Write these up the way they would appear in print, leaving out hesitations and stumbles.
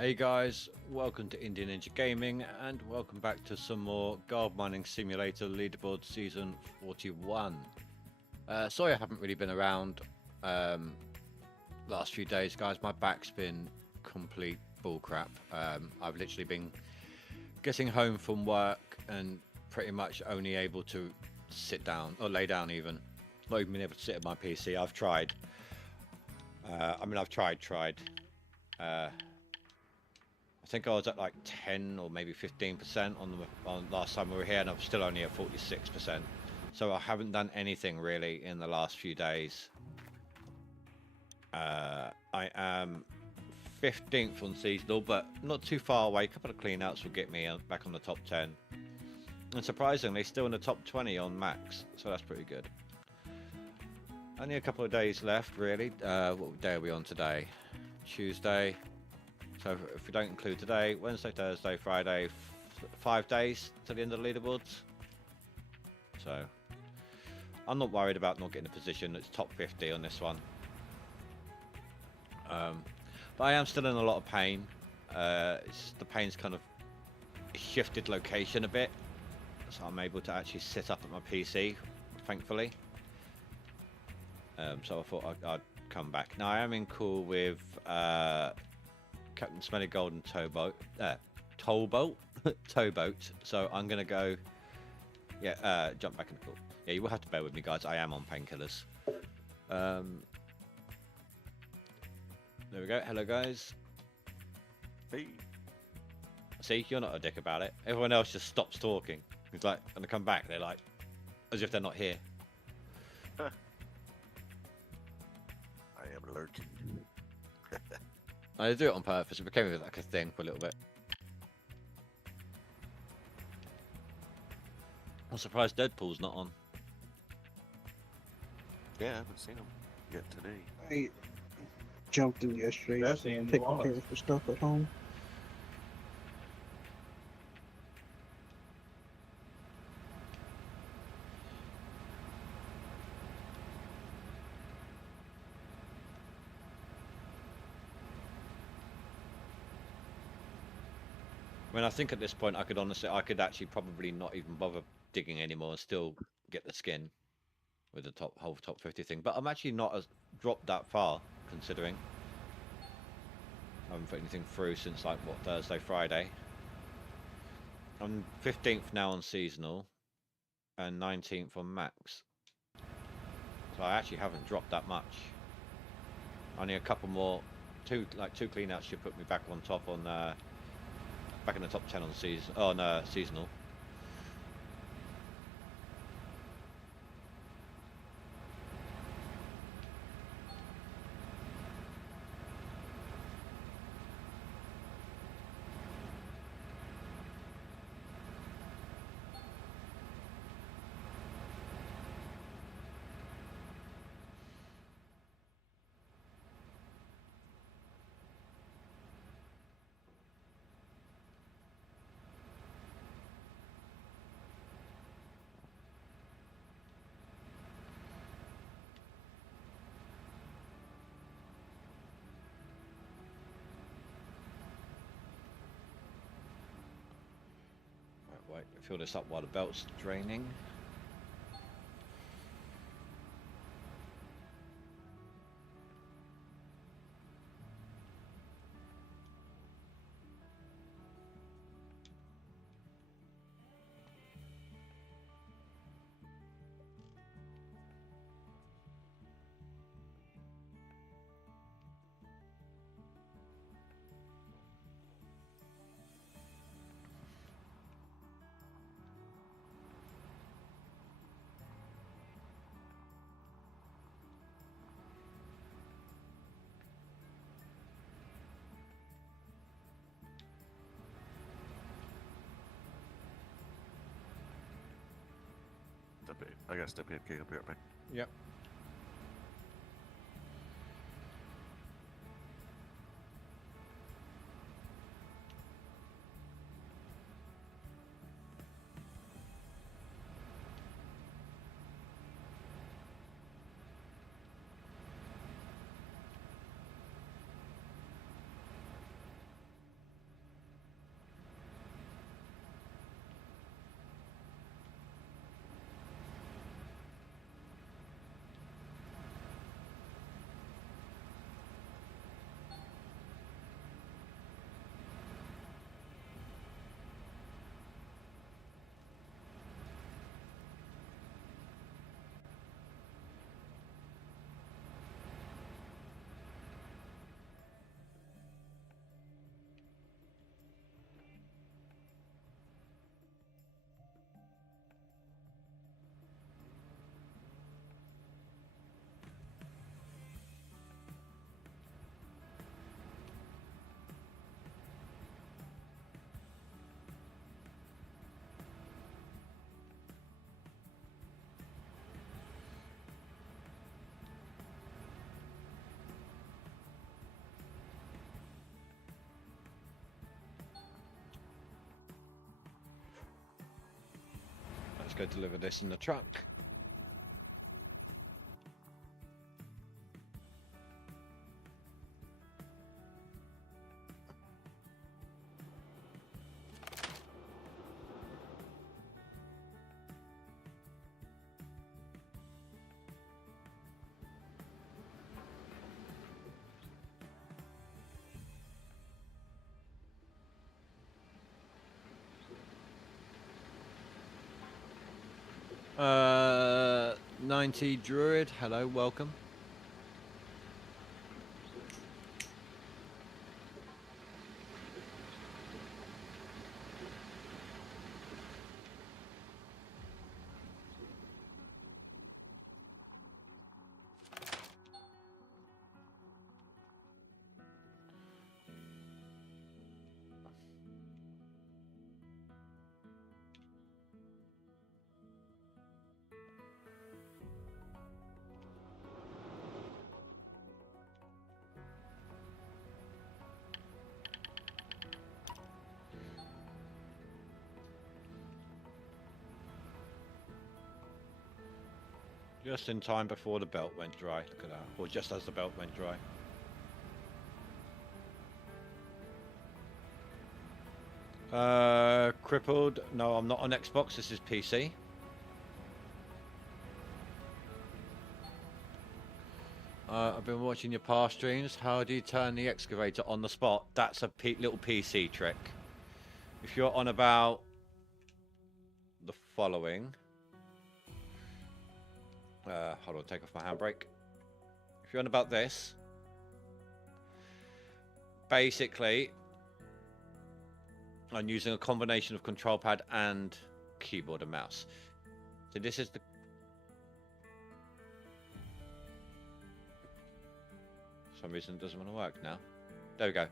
Hey guys, welcome to Indian Ninja Gaming and welcome back to some more Gold Mining Simulator Leaderboard Season 41. Sorry I haven't really been around last few days guys, my back's been complete bullcrap. I've literally been getting home from work and pretty much only able to sit down, or lay down even. Not even been able to sit at my PC. I've tried. I've tried. I think I was at like 10 or maybe 15% on last time we were here, and I'm still only at 46%. So I haven't done anything really in the last few days. I am 15th on seasonal, but not too far away. A couple of cleanouts will get me back on the top 10. And surprisingly, still in the top 20 on max, so that's pretty good. Only a couple of days left, really. What day are we on today? Tuesday. So if we don't include today, Wednesday, Thursday, Friday, 5 days to the end of the leaderboards. So I'm not worried about not getting a position that's top 50 on this one. But I am still in a lot of pain. The pain's kind of shifted location a bit, so I'm able to actually sit up at my PC, thankfully. So I thought I'd come back. Now I am in call with Captain Smelly Golden Towboat, Towboat. So I'm gonna go, jump back in the call. Yeah, you will have to bear with me, guys. I am on painkillers. There we go. Hello, guys. Hey. See, you're not a dick about it. Everyone else just stops talking. It's like, when they come back, they're like, as if they're not here. I am lurking. I do it on purpose. It became like a thing for a little bit. I'm surprised Deadpool's not on. Yeah, I haven't seen him yet today. I jumped in yesterday. That's the end Take of care of the stuff at home. I mean, I think at this point I could actually probably not even bother digging anymore and still get the skin with the whole top 50 thing. But I'm actually not as dropped that far, considering I haven't put anything through since like what, Thursday, Friday. I'm 15th now on seasonal and 19th on max. So I actually haven't dropped that much. Only a couple more, two cleanouts should put me back on top on back in the top 10 on seasonal. Right, fill this up while the belt's draining. I gotta step in, okay, I'll be right back. Yep. go deliver this in the truck. Uh, 90 Druid, hello, welcome. Just in time before the belt went dry, look at that. Or just as the belt went dry. Crippled, no, I'm not on Xbox, this is PC. I've been watching your past streams. How do you turn the excavator on the spot? That's a little PC trick. If you're on about the following... hold on, take off my handbrake. If you're on about this, basically, I'm using a combination of control pad and keyboard and mouse. So this is the... For some reason it doesn't want to work now. There we go.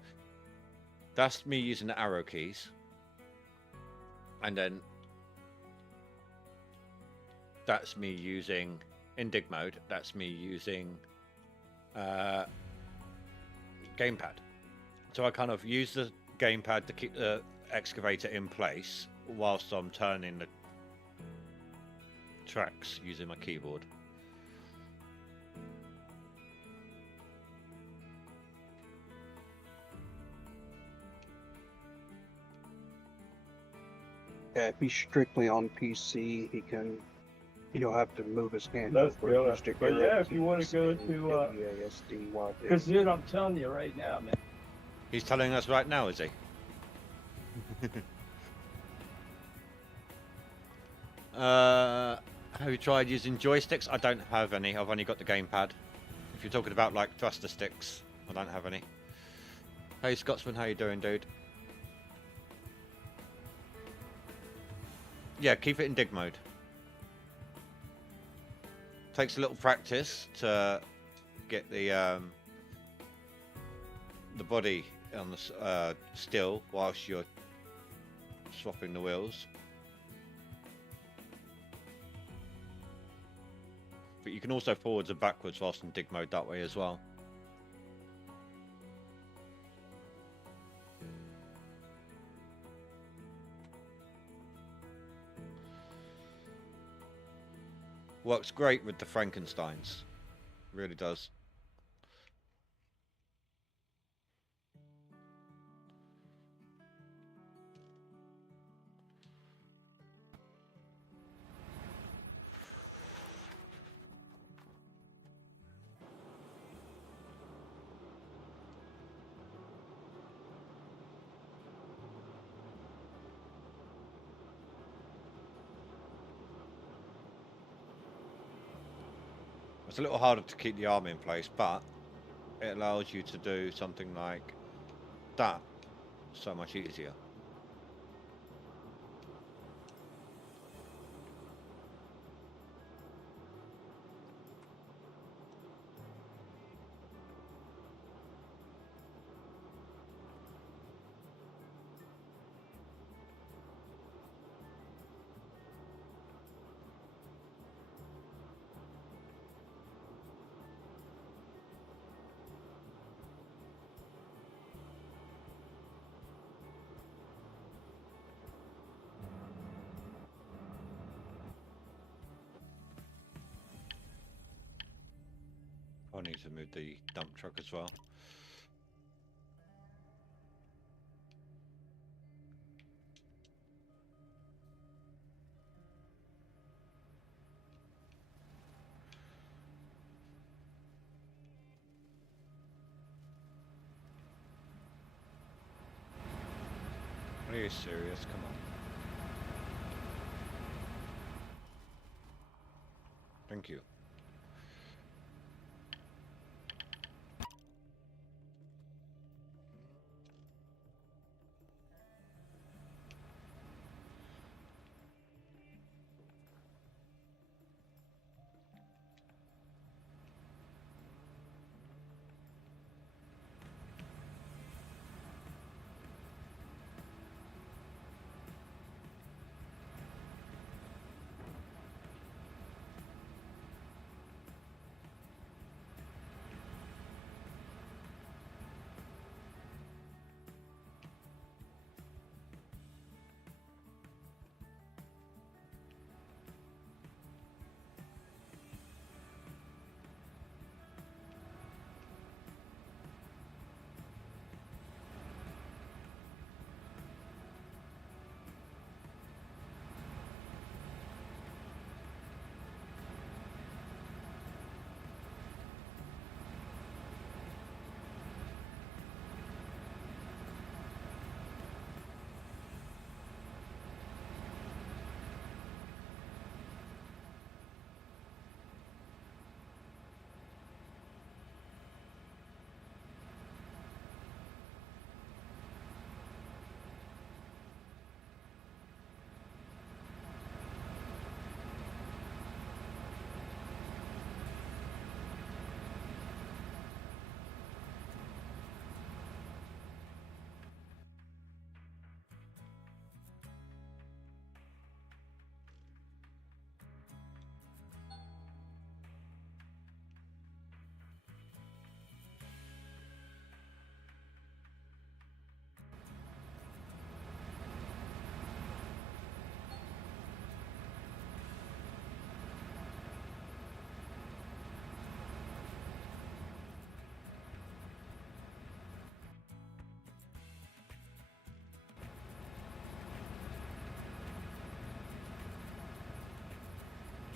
That's me using the arrow keys. And then that's me using... In dig mode, that's me using gamepad. So I kind of use the gamepad to keep the excavator in place whilst I'm turning the tracks using my keyboard. Yeah, if he's strictly on PC, he'll have to move his hand. That's over to good. stick But around yeah, if you want to go to, WASD while because dude, I'm telling you right now, man. He's telling us right now, is he? Have you tried using joysticks? I don't have any. I've only got the gamepad. If you're talking about like thruster sticks, I don't have any. Hey Scotsman, how you doing, dude? Yeah, keep it in dig mode. Takes a little practice to get the body on the still whilst you're swapping the wheels. But you can also forwards and backwards whilst in dig mode that way as well. Works great with the Frankensteins. Really does. It's a little harder to keep the arm in place, but it allows you to do something like that so much easier. I need to move the dump truck as well. Are you serious? Come on. Thank you.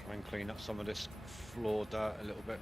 Try and clean up some of this floor dirt a little bit.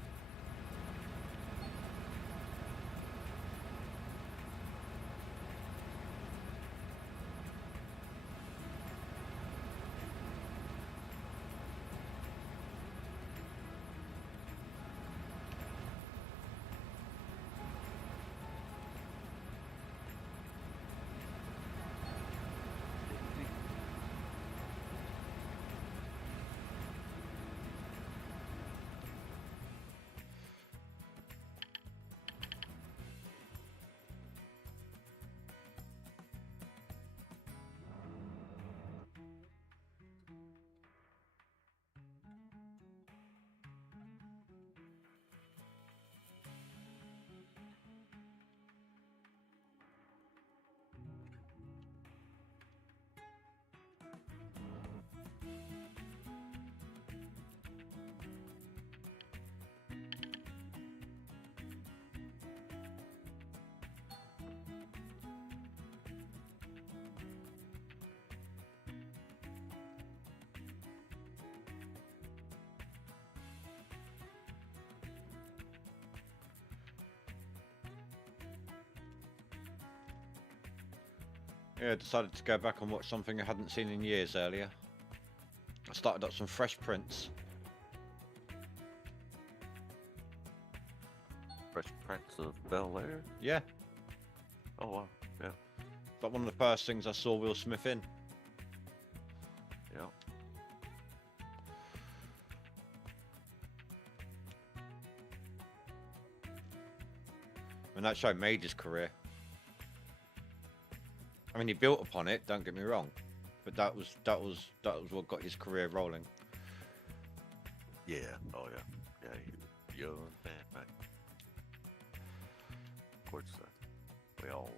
Yeah, I decided to go back and watch something I hadn't seen in years earlier. I started up some Fresh Prince. Fresh Prince of Bel-Air? Yeah, Oh, wow. Yeah. but one of the first things I saw Will Smith in. Yeah. And that show made his career. I mean, he built upon it, don't get me wrong. But that was what got his career rolling. Yeah. Oh, yeah. Yeah, he young man, right? Of course, we all...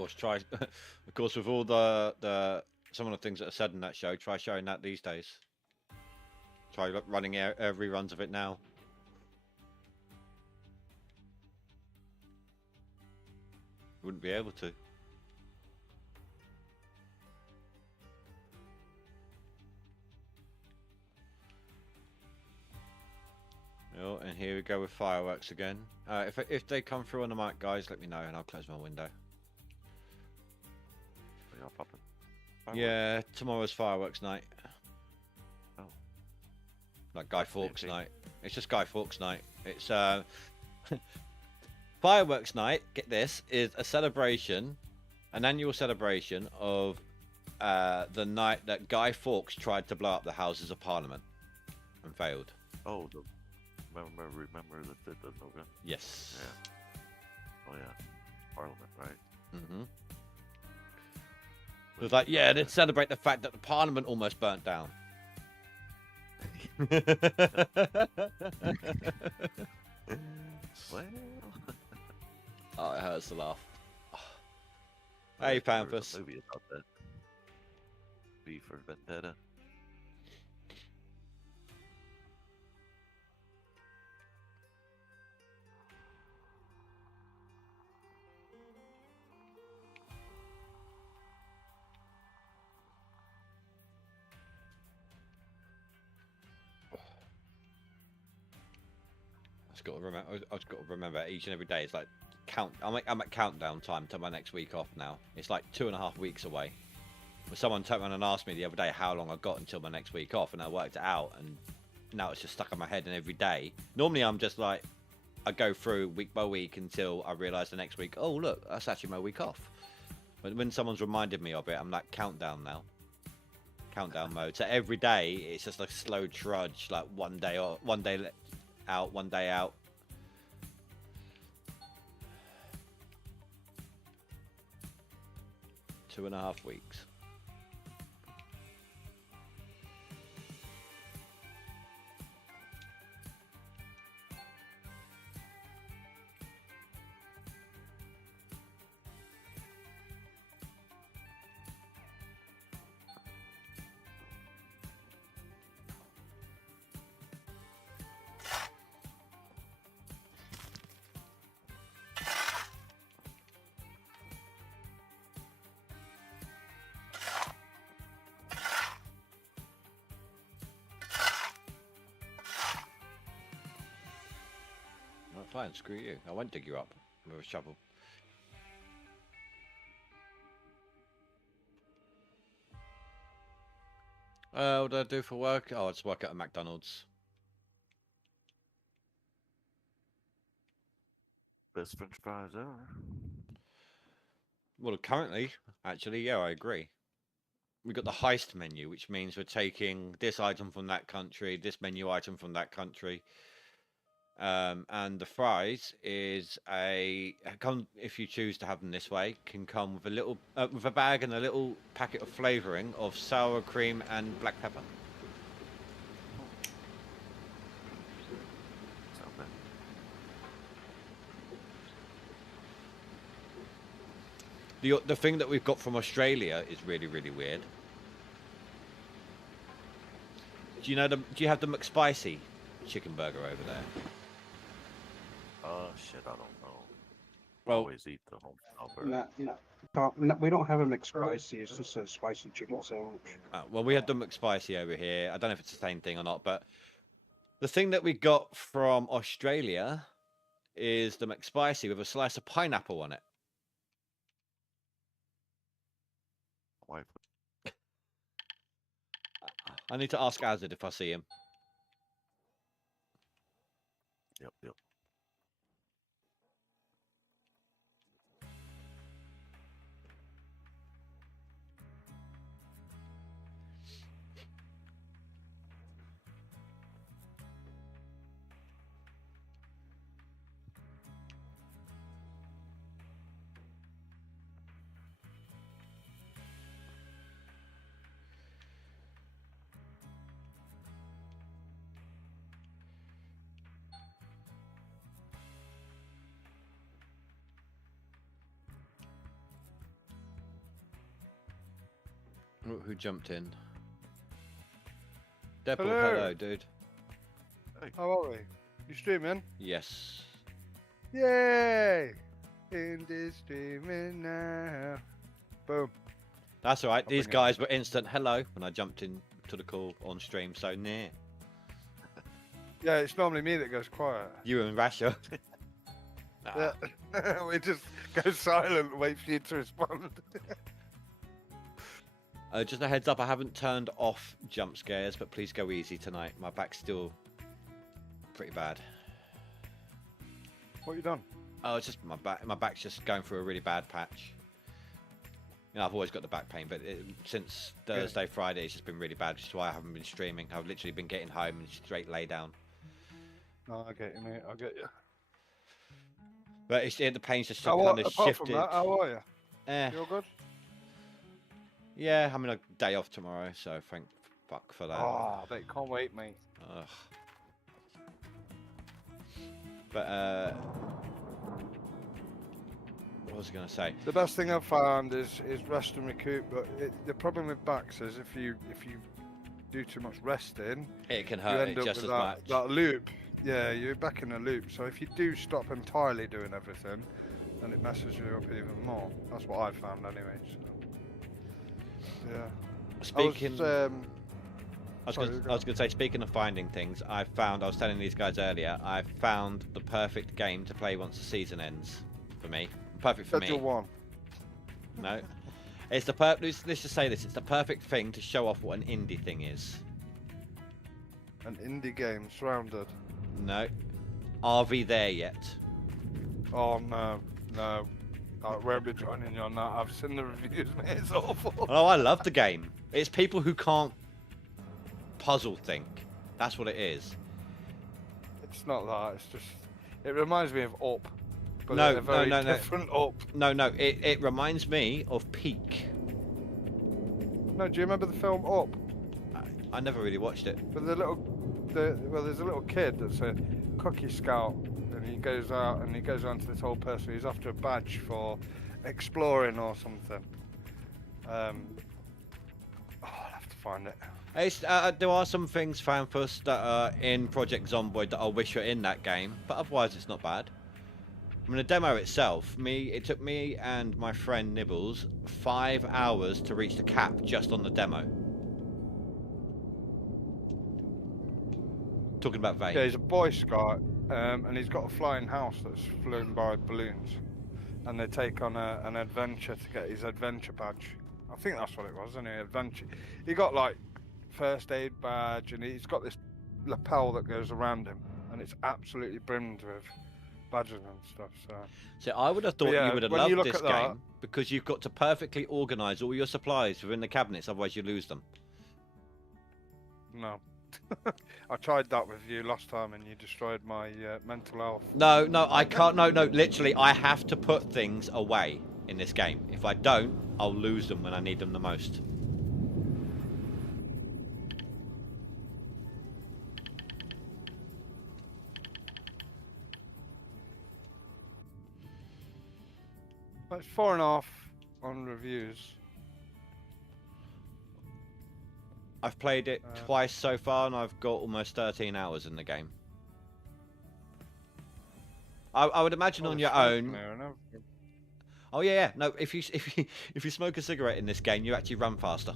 course, try. Of course, with all the some of the things that are said in that show, try showing that these days. Try running reruns of it now. Wouldn't be able to. Oh, and here we go with fireworks again. If they come through on the mic, guys, let me know and I'll close my window. Are y'all popping? Fireworks? Yeah, tomorrow's fireworks night. Oh. Like Guy Fawkes okay. night. It's just Guy Fawkes night. It's fireworks night. Get this, is a celebration, an annual celebration of the night that Guy Fawkes tried to blow up the Houses of Parliament and failed. Oh, remember the slogan? Yes. Yeah. Oh yeah. Parliament, right? Mm-hmm. It was like, yeah, let's celebrate the fact that the Parliament almost burnt down. Well. Oh, it hurts to laugh. I Hey, heard there was Pampus. a movie about that. V for Vendetta. I've just got to remember each and every day. It's like I'm at countdown time to my next week off now. It's like 2.5 weeks away. But someone turned around and asked me the other day how long I got until my next week off, and I worked it out, and now it's just stuck in my head. And every day, normally I'm just like, I go through week by week until I realise the next week, oh look, that's actually my week off. But when someone's reminded me of it, I'm like countdown now. Countdown mode. So every day it's just like a slow trudge, like one day out, 1 day out. Two and a half weeks. Fine, screw you. I won't dig you up with a shovel. What do I do for work? Oh, I just work at a McDonald's. Best French fries ever. Well, currently, actually, yeah, I agree. We've got the heist menu, which means we're taking this item from that country, this menu item from that country. And the fries is if you choose to have them this way, can come with a little with a bag and a little packet of flavouring of sour cream and black pepper. Sound bad. The thing that we've got from Australia is really, really weird. Do you have the McSpicy chicken burger over there? Shit, I don't know. Well, Always eat the home style burger. No, we don't have a McSpicy. It's just a spicy chicken sandwich. well, we had the McSpicy over here. I don't know if it's the same thing or not, but the thing that we got from Australia is the McSpicy with a slice of pineapple on it. Wife. I need to ask Azad if I see him. Yep. Who jumped in? Deadpool, Hello. hello, dude. How are we? You streaming? Yes. Yay! Indie streaming now. Boom. That's all right. I'll These bring it guys were instant hello when I jumped in to the call on stream. So near Yeah, it's normally me that goes quiet. you and Rasha. Yeah. We just go silent and wait for you to respond. Just a heads up, I haven't turned off jump scares, but please go easy tonight. My back's still pretty bad. What you done? Oh, it's just my back. My back's just going through a really bad patch. You know, I've always got the back pain, but since Thursday, Friday, it's just been really bad, which is why I haven't been streaming. I've literally been getting home and straight lay down. No, I get you, mate. I get you. But it's the pain's just How kind of apart shifted. from that, how are you? Eh, You all good? yeah, I'm on a day off tomorrow, so thank fuck for that. Oh, I bet you can't wait, mate. Ugh. But what was I gonna say? The best thing I've found is rest and recoup. But the problem with backs is if you do too much resting, It can you hurt end it up just with as much. that loop. Yeah, you're back in a loop. So if you do stop entirely doing everything, then it messes you up even more. That's what I found anyway. So, yeah. Speaking, I I sorry, was going to say, speaking of finding things, I was telling these guys earlier, I found the perfect game to play once the season ends for me. Perfect for Schedule me. 1. No, it's the let's just say this: it's the perfect thing to show off what an indie thing is. An indie game surrounded. No, are we there yet? Oh no, no. I won't be joining you on that. I've seen the reviews, mate. It's awful. Oh, I love the game. It's people who can't puzzle think. That's what it is. It's not that. It's just. It reminds me of Up. But No, in a very no. different Up. No, it reminds me of Peak. No, do you remember the film Up? I never really watched it. With there's a little kid that's a cookie scout, and he goes out to this whole person. He's after a badge for exploring or something. I'll have to find it. There are some things Fanfuss that are in Project Zomboid that I wish were in that game, but otherwise it's not bad. I mean, the demo itself, it took me and my friend Nibbles 5 hours to reach the cap just on the demo. Talking about vain. Yeah, he's a Boy Scout, and he's got a flying house that's flown by balloons, and they take on an adventure to get his adventure badge. I think that's what it was, isn't it? Adventure. He got like first aid badge, and he's got this lapel that goes around him, and it's absolutely brimmed with badges and stuff. So I would have thought yeah, you would have when you loved look this at that- game because you've got to perfectly organise all your supplies within the cabinets, otherwise you lose them. No. I tried that with you last time, and you destroyed my mental health. No, I can't. No, literally, I have to put things away in this game. If I don't, I'll lose them when I need them the most. It's 4.5 on reviews. I've played it twice so far, and I've got almost 13 hours in the game. I would imagine on your own. Oh yeah. No, if you smoke a cigarette in this game, you actually run faster.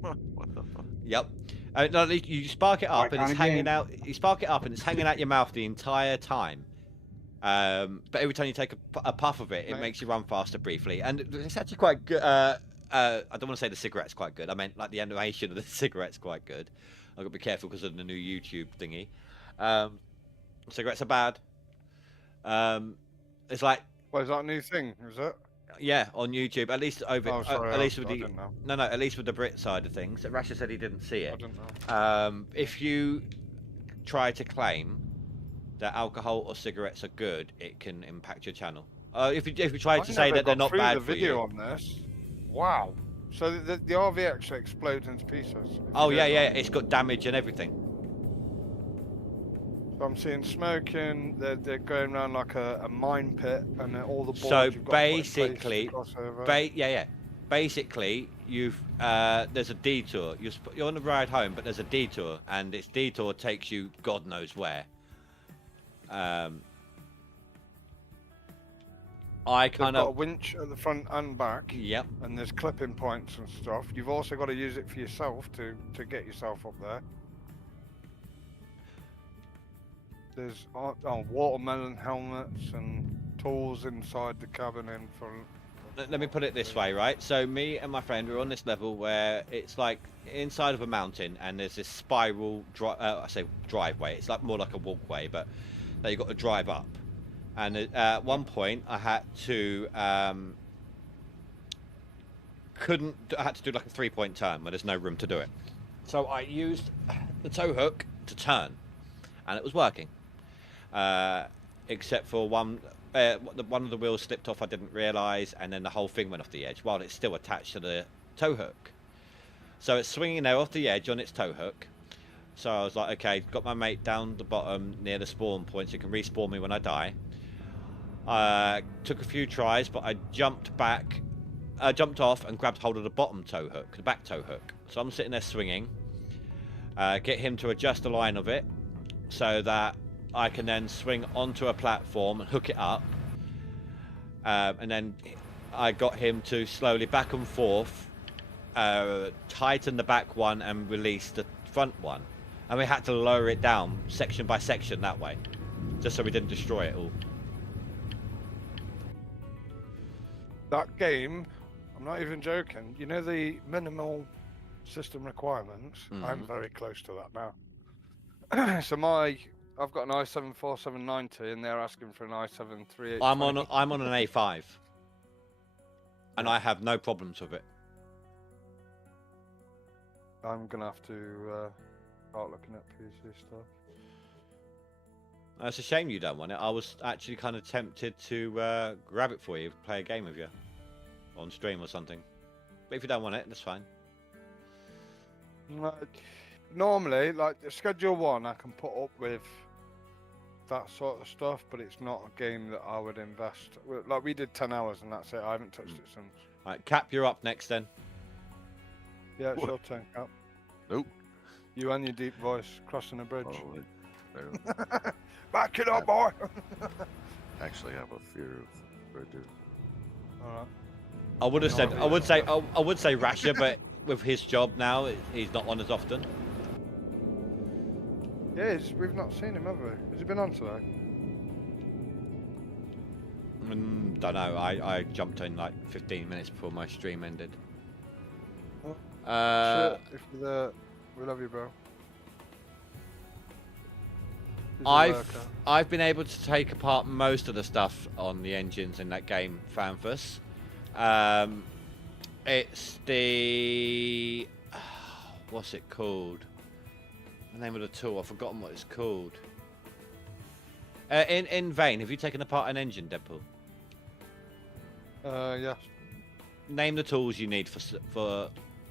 What the fuck? Yep. No, you spark it up Right and it's kind of hanging game. out. You spark it up and it's hanging out your mouth the entire time. But every time you take a puff of it, it Right. makes you run faster briefly, and it's actually quite good. I don't want to say the cigarette's quite good. I meant like the animation of the cigarette's quite good. I've got to be careful because of the new YouTube thingy. Cigarettes are bad. It's like, Well, is that a new thing? Is it? yeah, on YouTube, at least over, Oh, sorry, at least with I the didn't know. no, at least with the Brit side of things. Rasha said he didn't see I it. didn't know. If you try to claim that alcohol or cigarettes are good, it can impact your channel. If you try to say that they're not bad the for video you. on this. Wow. So the RV actually explodes into pieces. if Oh you yeah, don't yeah, know. it's got damage and everything. So I'm seeing smoking. They're going around like a mine pit, and all the boards So you've got to put in place to basically, cross over. Basically, there's a detour. You're on the ride home, but there's a detour, and this detour takes you God knows where. I They've kind got a of winch at the front and back, yep. and there's clipping points and stuff. You've also got to use it for yourself to get yourself up there. There's watermelon helmets and tools inside the cabin in front. Let me put it this way, right? So me and my friend we're on this level where it's like inside of a mountain, and there's this spiral driveway. It's like more like a walkway, but that you got to drive up. And at one point, I had to I had to do like a 3-point turn where there's no room to do it. So I used the tow hook to turn, and it was working. Except for one of the wheels slipped off. I didn't realise, and then the whole thing went off the edge while it's still attached to the tow hook. So it's swinging there off the edge on its tow hook. So I was like, okay, got my mate down the bottom near the spawn point, so you can respawn me when I die. Took a few tries, but I jumped off and grabbed hold of the bottom tow hook, the back tow hook. So I'm sitting there swinging, get him to adjust the line of it so that I can then swing onto a platform and hook it up. And then I got him to slowly back and forth, tighten the back one and release the front one. And we had to lower it down section by section that way, just so we didn't destroy it all. That game, I'm not even joking. You know the minimal system requirements? I'm very close to that now. So I've got an i7 4790 and they're asking for an i7 3820. I'm on an A5, and I have no problems with it. I'm gonna have to start looking at PC stuff. It's a shame you don't want it. I was actually kind of tempted to grab it for you, play a game with you on stream or something. But if you don't want it, that's fine. Normally, like Schedule 1, I can put up with that sort of stuff, but it's not a game that I would invest. Like we did 10 hours and that's it. I haven't touched it since. Right, Cap, you're up next then. Yeah, it's your turn, Cap. Nope. You and your deep voice crossing a bridge. Oh, I Back it up, boy! actually have a fear of bridges. Alright. I would have said, I would say Rasher, but with his job now, he's not on as often. Yeah, we've not seen him, have we? Has he been on today? Don't know. I jumped in like 15 minutes before my stream ended. Sure, if you're there, we love you, bro. He's a lurker. I've been able to take apart most of the stuff on the engines in that game, Fanfus. It's the what's it called? The name of the tool. I've forgotten what it's called. In vain, have you taken apart an engine, Deadpool? Yes. Name the tools you need for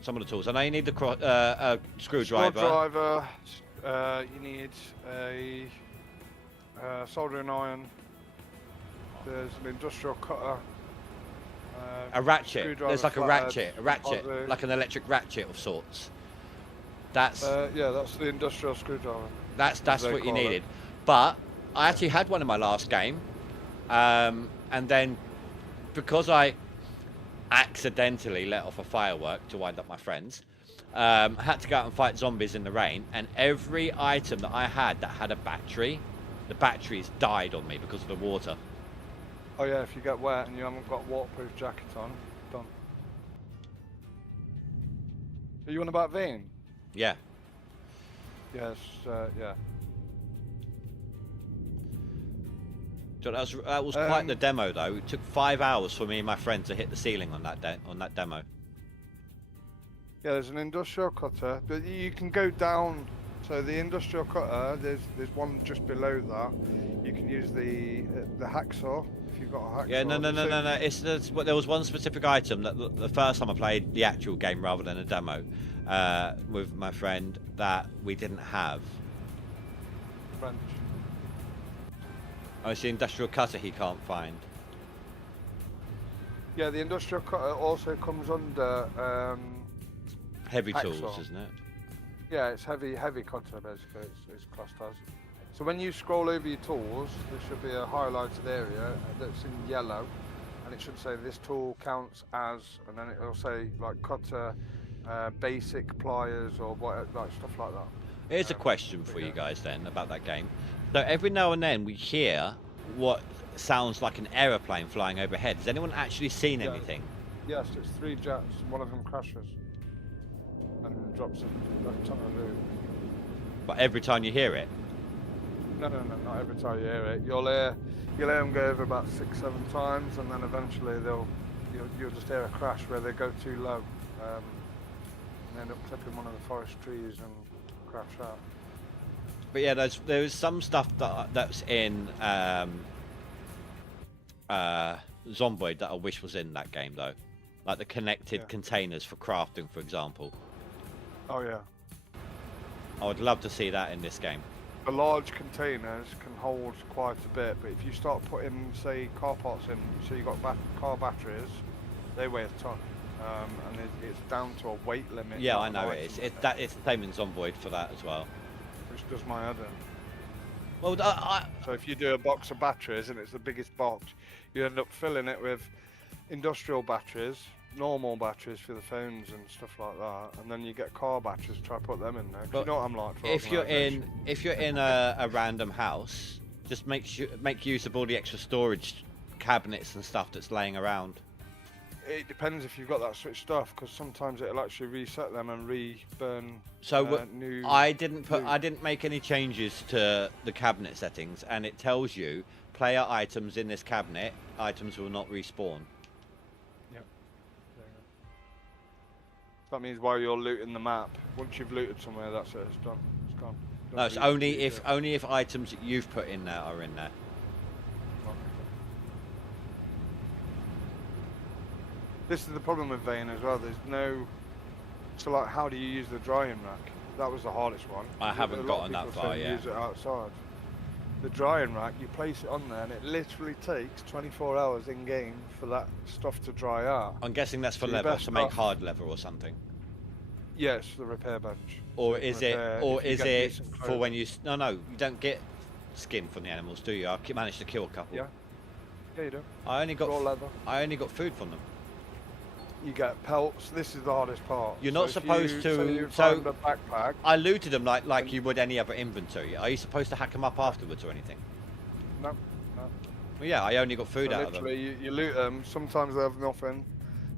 some of the tools. I know you need the screwdriver. Screwdriver. You need a soldering iron. There's an industrial cutter. A ratchet. There's like a ratchet, flathead, like an electric ratchet of sorts. That's yeah, that's the industrial screwdriver. that's they what you call it. needed. But I actually had one in my last game, and then because I accidentally let off a firework to wind up my friends, I had to go out and fight zombies in the rain, and every item that I had that had a battery, the batteries died on me because of the water. Oh yeah, if you get wet and you haven't got waterproof jacket on, done. Are you on about Vane? Yeah. Yes, yeah. So that was quite the demo though. It took 5 hours for me and my friend to hit the ceiling on that demo. Yeah, there's an industrial cutter, but you can go down. So the industrial cutter, there's one just below that. You can use the hacksaw if you've got a hacksaw. Yeah, no. There was one specific item that the first time I played the actual game rather than a demo with my friend that we didn't have. French. Oh, it's the industrial cutter he can't find. Yeah, the industrial cutter also comes under. Heavy tools, Hacksaw. isn't it? Yeah, it's heavy cutter basically. It's classed as. So when you scroll over your tools, there should be a highlighted area that's in yellow, and it should say this tool counts as, and then it'll say like cutter, basic pliers or what, like stuff like that. Here's a question for you guys then about that game. So every now and then we hear what sounds like an aeroplane flying overhead. Has anyone actually seen Yeah. anything? Yes, it's 3 jets. One of them crashes and drops a ton of loot. But every time you hear it. No, not every time you hear it. You'll hear them go over about 6-7 times, and then eventually you'll just hear a crash where they go too low, and end up clipping one of the forest trees and crash out. But yeah, there's some stuff that's in Zomboid that I wish was in that game though, like the connected containers for crafting, for example. Oh yeah. I would love to see that in this game. The large containers can hold quite a bit, but if you start putting, say, car parts in, so you've got car batteries, they weigh a ton, and it's down to a weight limit. Yeah, not I an know item it is. limit, It's the same in Zomboid for that as well. which does my head in. Well, So if you do a box of batteries and it's the biggest box, you end up filling it with industrial batteries, normal batteries for the phones and stuff like that, and then you get car batteries. Try to put them in there. 'Cause But you know what I'm like. For if you're organisation. in a random house, just make use of all the extra storage cabinets and stuff that's laying around. It depends if you've got that switched off, because sometimes it'll actually reset them and re-burn. So new. I didn't make any changes to the cabinet settings, and it tells you player items in this cabinet items will not respawn. That means while you're looting the map, once you've looted somewhere, that's it. It's done. It's gone. No, it's only if items that you've put in there are in there. This is the problem with Vane as well. There's no. So like, how do you use the drying rack? That was the hardest one. I haven't A lot gotten of that people far say yet. Use it outside. The drying rack, you place it on there, and it literally takes 24 hours in game for that stuff to dry out. I'm guessing that's for So you're leather, best to make off- hard leather or something. Yes, the repair bench. Or is Repair, it? Or if you is get it decent for when you? No, you don't get skin from the animals, do you? I managed to kill a couple. Yeah. Yeah, you do. I only got. Raw leather. I only got food from them. You get pelts. This is the hardest part. You're not if supposed you, to- So you so- find a backpack. I looted them like you would any other inventory. Are you supposed to hack them up afterwards or anything? No. Well, yeah, I only got food So out of them. literally, you loot them. Sometimes they have nothing.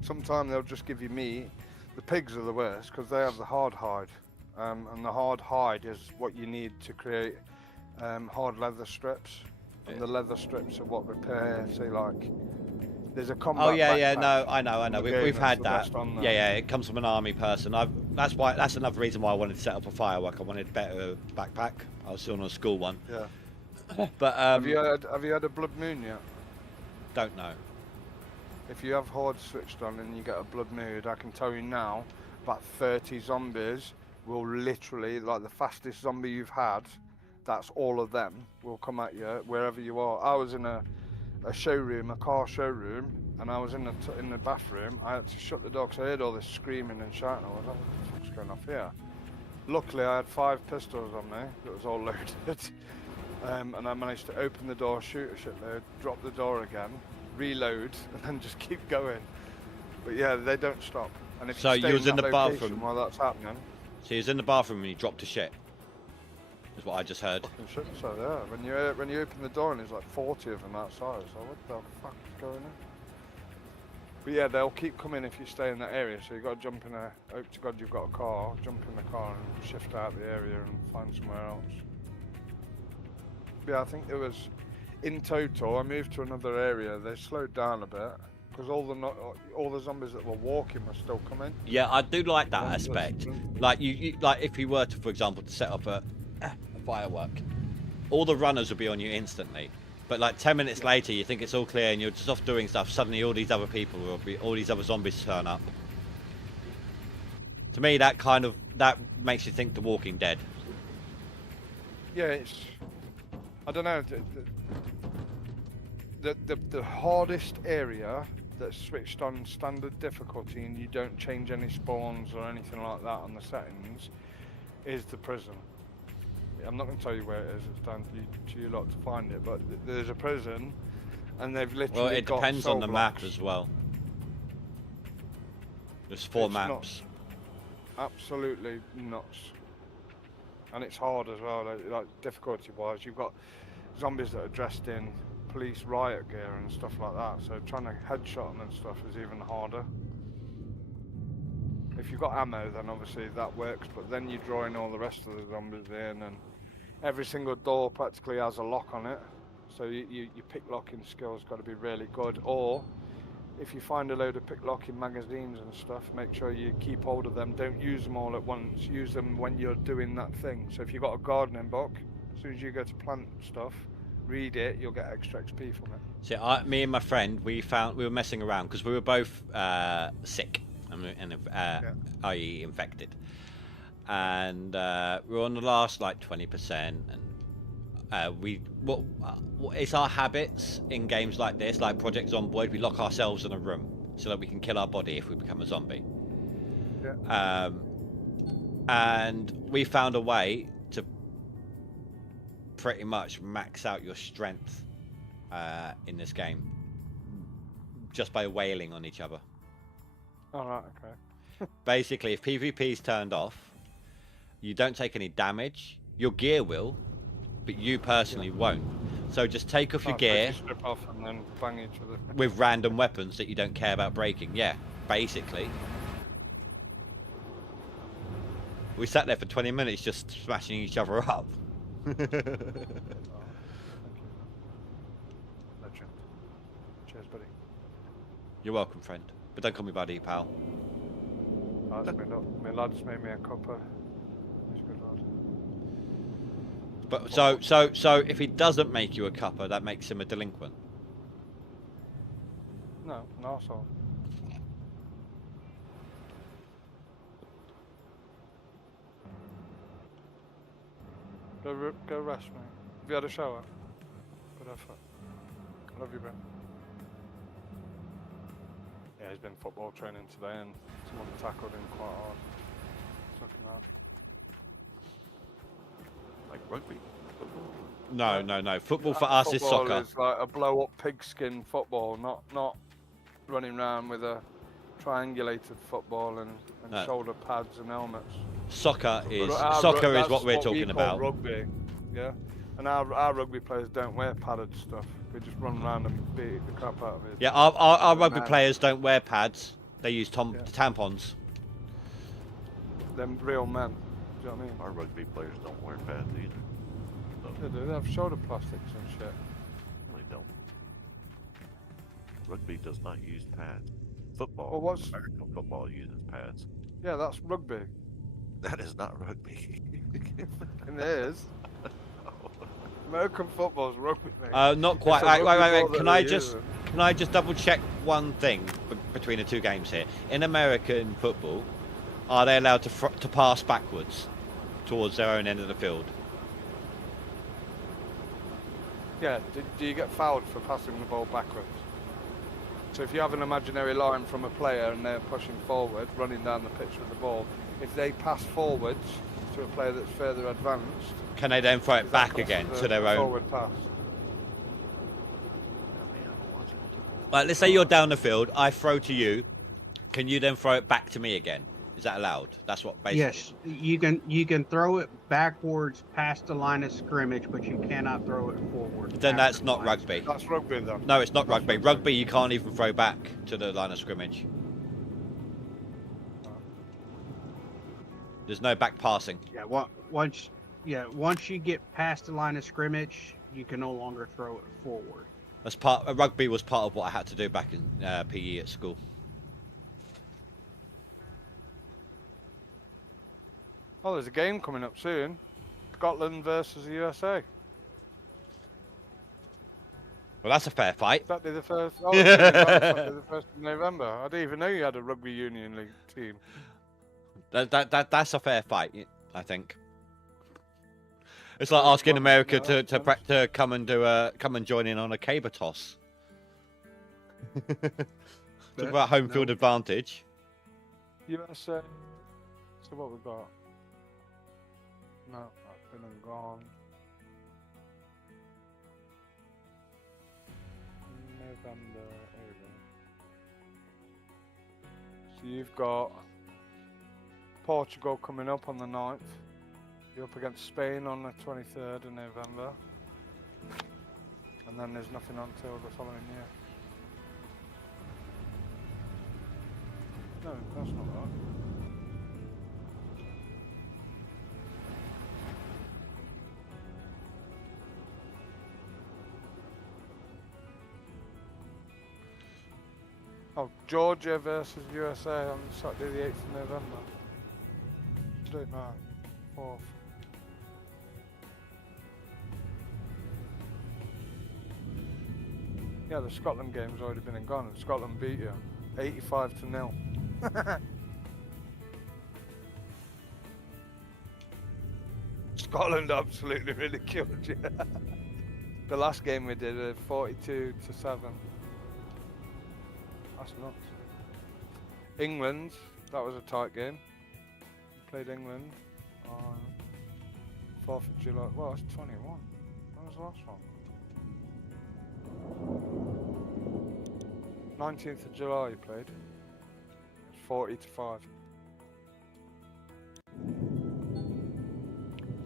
Sometimes they'll just give you meat. The pigs are the worst because they have the hard hide, and the hard hide is what you need to create hard leather strips. And the leather strips are what repair. Say like, there's a combat. Oh yeah, backpack no, I know. in the We've game had that's that. the best on there. Yeah, it comes from an army person. That's another reason why I wanted to set up a firework. I wanted a better backpack. I was still on a school one. Yeah. But Have you had a blood moon yet? don't know. If you have horde switched on and you get a blood moon, I can tell you now, about 30 zombies will literally, like the fastest zombie you've had, that's all of them, will come at you wherever you are. I was in a showroom, a car showroom, and I was in the bathroom. I had to shut the door because I heard all this screaming and shouting. I was like, what the fuck's going off here? Luckily, I had 5 pistols on me that was all loaded. And I managed to open the door, shoot a shitload, drop the door again, reload, and then just keep going. But yeah, they don't stop. And if So you stay you was in that the location bathroom? while that's happening, So he was in the bathroom and he dropped a shit. Is what I just heard. fucking shit. So yeah, when you open the door and there's like 40 of them outside, so what the fuck is going on? But yeah, they'll keep coming if you stay in that area. So you've got to jump in a. Hope to God you've got a car. Jump in the car and shift out the area and find somewhere else. Yeah, I think there was, in total, I moved to another area. They slowed down a bit because all the zombies that were walking were still coming. Yeah, I do like that Yeah, aspect. that's- Like you like if you were to, for example, to set up a firework, all the runners would be on you instantly. But like 10 minutes later, you think it's all clear and you're just off doing stuff. Suddenly, all these other people all these other zombies turn up. To me, that makes you think The Walking Dead. Yeah, it's. I don't know. The hardest area that's switched on standard difficulty and you don't change any spawns or anything like that on the settings is the prison. I'm not going to tell you where it is, it's down to you lot to find it, but there's a prison and they've literally Well, it got depends on the cell map blocks. as well. There's 4 It's not- maps. Absolutely nuts. And it's hard as well, like difficulty wise. You've got zombies that are dressed in police riot gear and stuff like that, so trying to headshot them and stuff is even harder. If you've got ammo, then obviously that works, but then you're drawing all the rest of the zombies in, and every single door practically has a lock on it, so your pick-locking skills got to be really good. Or if you find a load of pick-locking magazines and stuff, make sure you keep hold of them. Don't use them all at once. Use them when you're doing that thing. So if you've got a gardening book, as soon as you go to plant stuff, read it, you'll get extra XP from it. See, me and my friend, we were messing around because we were both sick, i.e. infected, and we were on the last like 20%, and it's our habits in games like this, like Project Zomboid. We lock ourselves in a room so that we can kill our body if we become a zombie. Yeah. And we found a way to pretty much max out your strength in this game just by wailing on each other. Alright, okay. Basically, if PvP is turned off, you don't take any damage. Your gear will, but you personally won't. So just take off your gear Strip off and then bang each other. with random weapons that you don't care about breaking. Yeah, basically. We sat there for 20 minutes just smashing each other up. Legend. Cheers, buddy. You're welcome, friend. But don't call me buddy, pal. That's me, look. My lad's made me a cuppa. He's a good lad. But so if he doesn't make you a cuppa, that makes him a delinquent. No, an arsehole. Go rest, mate. Have you had a shower? Good effort. I love you, bro. Yeah, he's been football training today and someone tackled him quite hard. It's looking out. Like rugby. No. Football for us is Football soccer. is like a blow up pigskin football, not running around with a triangulated football and No. shoulder pads and helmets. Soccer is That's what we're we talking call about. Rugby, yeah. And our rugby players don't wear padded stuff. We just run around and beat the crap out of it. Yeah, our rugby Man. players don't wear pads. They use Yeah. tampons. Them real men. Do you know what I mean? Our rugby players don't wear pads either. They do. They have shoulder plastics and shit. They don't. Rugby does not use pads. Football. Well, what's- American football uses pads. Yeah, that's rugby. That is not rugby. And it is. American football's rugby, mate. Not quite. It's a Wait. rugby ball Can that I they just use. double check one thing between the two games here? In American football, are they allowed to pass backwards towards their own end of the field? Yeah, do you get fouled for passing the ball backwards? So if you have an imaginary line from a player and they're pushing forward, running down the pitch with the ball, if they pass forwards to a player that's further advanced, Can they then throw it is that back classed again as to a their own? forward pass? Like, let's say you're down the field, I throw to you. Can you then throw it back to me again? Is that allowed? That's what basically. Yes, you can throw it backwards past the line of scrimmage, but you cannot throw it forward. Then after that's the not line of rugby. That's rugby then. No, it's not That's rugby. Rugby, you can't even throw back to the line of scrimmage. There's no back passing. Yeah, once you get past the line of scrimmage, you can no longer throw it forward. That's rugby was part of what I had to do back in PE at school. Oh, there's a game coming up soon. Scotland versus the USA. Well, that's a fair fight. That'd be the first. Oh, that'd be the 1st of November. I didn't even know you had a rugby union league team. That's a fair fight, I think. It's like asking America to come and join in on a caber toss. bit. about home No. field advantage. USA. So what we got? No, that's been and gone. November. Here we go. So you've got Portugal coming up on the 9th. You're up against Spain on the 23rd of November. And then there's nothing until the following year. No, that's not right. Oh, Georgia versus USA on Saturday the 8th of November. Don't know. 4th. Yeah, the Scotland game's already been and gone. And Scotland beat you 85-0. Scotland absolutely ridiculed you. The last game we did 42-7. That's nuts. England, that was a tight game. We played England on 4th of July. Well, that's 21. When was the last one? 19th of July you played. It's 40-5.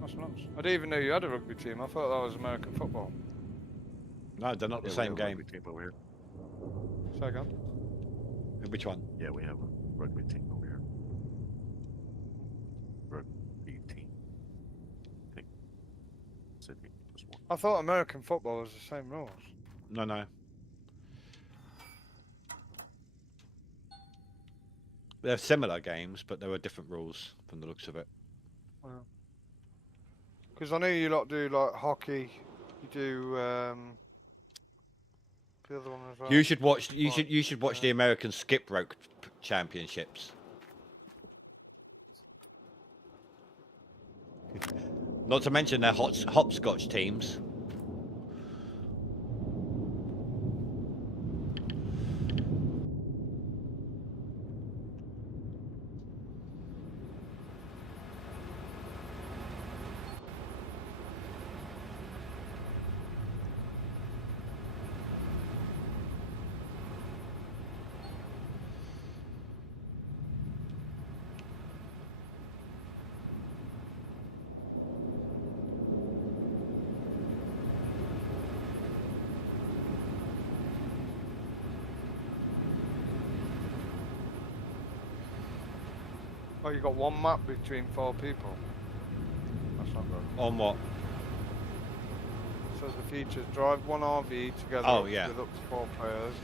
That's nuts. I didn't even know you had a rugby team. I thought that was American football. No, they're not the Yeah, we same have a game. rugby team over here. Say again? Which one? Yeah, we have a rugby team over here. Rugby team. I think Sydney just one. I thought American football was the same rules. No, no. They're similar games, but there are different rules from the looks of it. Because I know you lot do like hockey. You do the other one as well. You should watch. You Right, should watch the American skip rope championships. Not to mention their hopscotch teams. Oh, you got one map between 4 people. That's not good. On what? Says the features: drive one RV together Oh, yeah. with up to 4 players.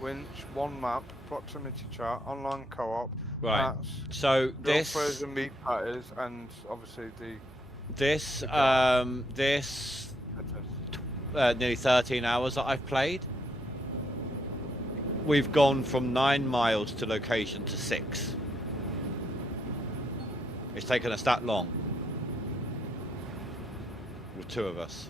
Winch, one map, proximity chat, online co-op. Right. Mats, So grill this frozen meat patties, and obviously the this nearly 13 hours that I've played. We've gone from 9 miles to location to 6. It's taken us that long. With 2 of us.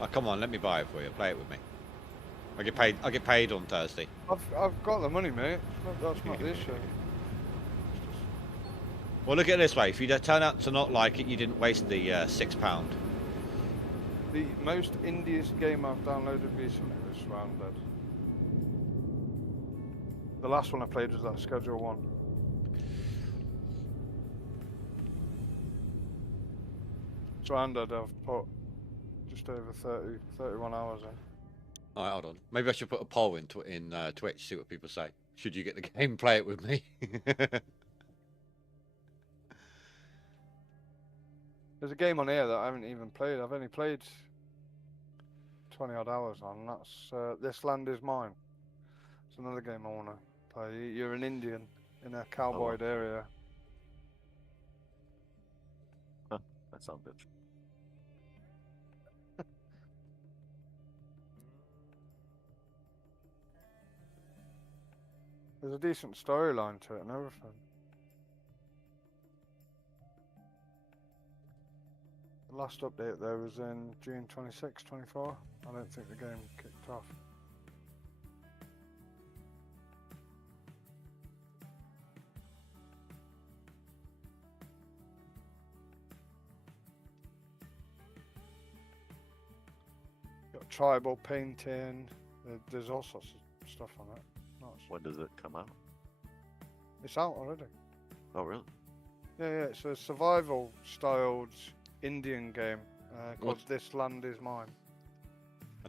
Oh, come on, let me buy it for you. Play it with me. I get paid. I get paid on Thursday. I've got the money, mate. That's not the issue. Well, look at it this way. If you turn out to not like it, you didn't waste the £6. The most indiest game I've downloaded recently was Rounded. The last one I played was that Schedule 1. It's Rounded. I've put just over 31 hours in. All right, hold on. Maybe I should put a poll in Twitch, see what people say. Should you get the game, play it with me? There's a game on here that I haven't even played. I've only played 20 odd hours on. That's This Land Is Mine. It's another game I want to play. You're an Indian in a cowboyed area. That sounds good. There's a decent storyline to it and everything. The last update there was in June 26, 24. I don't think the game kicked off. Got tribal painting. There's all sorts of stuff on it. Nice. When does it come out? It's out already. Oh, really? Yeah, it's a survival-styled Indian game called What? This Land Is Mine.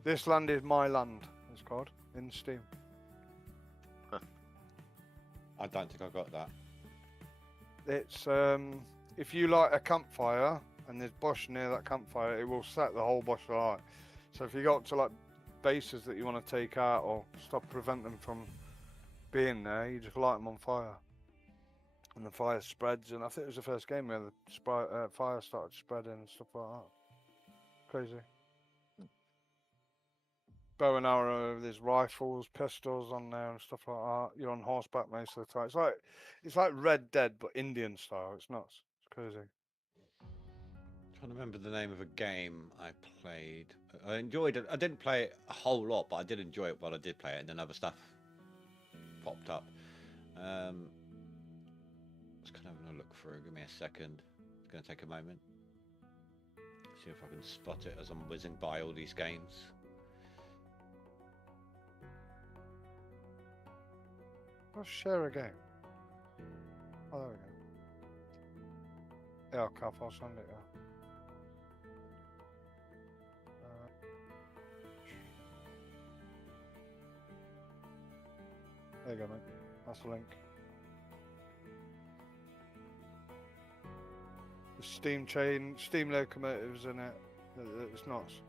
This Land Is My Land, it's called, in Steam. I don't think I got that. It's, if you light a campfire, and there's bush near that campfire, it will set the whole bush alight. So if you got to, like, bases that you want to take out or prevent them from being there, you just light them on fire. And the fire spreads, and I think it was the first game where the fire started spreading and stuff like that. Crazy. Bow and arrow, there's rifles, pistols on there and stuff like that. You're on horseback most of the time. It's like Red Dead but Indian style. It's nuts. It's crazy. Trying to remember the name of a game I played. I enjoyed it. I didn't play it a whole lot, but I did enjoy it while I did play it, and then other stuff popped up. Just kind of having a look through. Give me a second. It's going to take a moment. See if I can spot it as I'm whizzing by all these games. Let's share a game. Oh, there we go. Yeah, Cap, I'll send it, yeah. There you go, mate. That's the link. The steam chain, steam locomotives in it. It's nuts.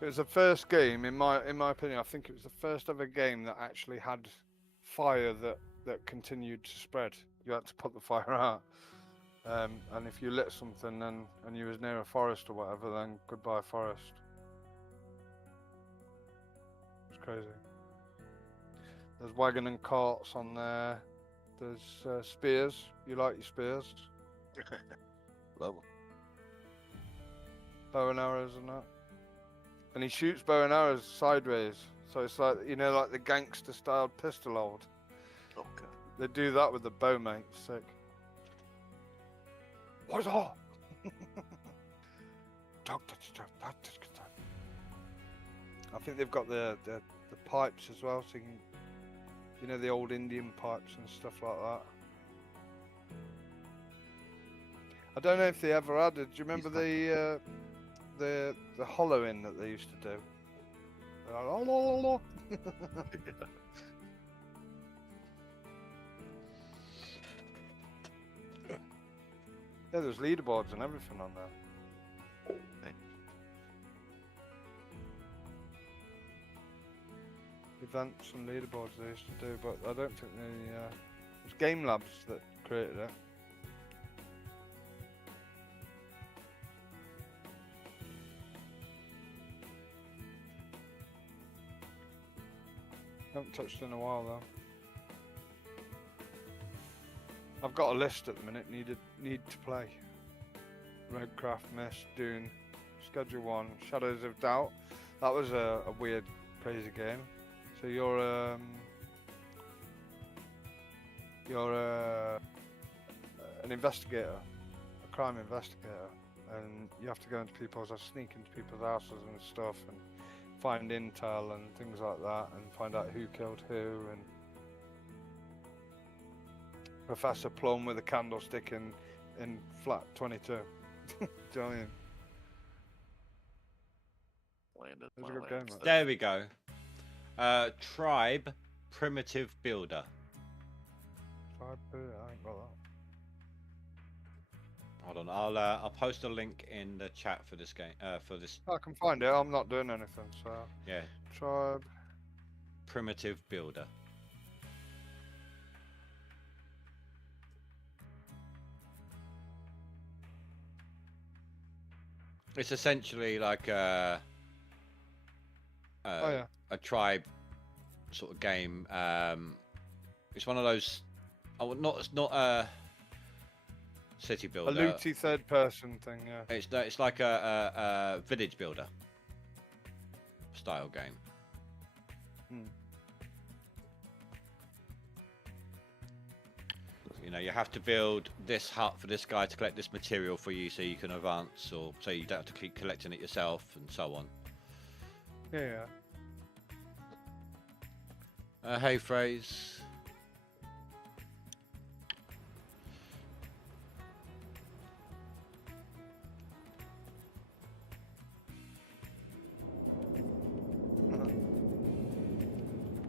It was the first game, in my opinion. I think it was the first ever game that actually had fire that continued to spread. You had to put the fire out, and if you lit something and you was near a forest or whatever, then goodbye forest. It's crazy. There's wagon and carts on there. There's spears. You like your spears? Love 'em. Bow and arrows and that. And he shoots bow and arrows sideways. So it's like, you know, like the gangster style pistol hold. Okay. They do that with the bow, mate. Sick. What's that? I think they've got the pipes as well, so you can, you know, the old Indian pipes and stuff like that. I don't know if they ever added. Do you remember the hollowing that they used to do? They're like, "Oh, yeah, there's leaderboards and everything on there. Hey. Events and leaderboards they used to do, but I don't think they. It was Game Labs that created it. Haven't touched in a while though. I've got a list at the minute. Need to play. Roadcraft, Mist, Dune, Schedule 1, Shadows of Doubt. That was a weird, crazy game. So you're an investigator, a crime investigator, and you have to go into sneak into people's houses and stuff, and find intel and things like that, and find out who killed who, and Professor Plum with a candlestick in flat 22. Do you know what I mean? Landed It was a my good game, legs that. There we go. Tribe Primitive Builder. I ain't got Hold on, I'll post a link in the chat for this game. For this, that. I can find it. I'm not doing anything, so. yeah, Tribe. Primitive Builder. It's essentially like a Oh yeah. a tribe sort of game. It's one of those. Oh, not city A builder. looty third-person thing, yeah. It's like a village builder style game. Hmm. You know, you have to build this hut for this guy to collect this material for you, so you can advance, or so you don't have to keep collecting it yourself, and so on. Yeah. Hey, phrase.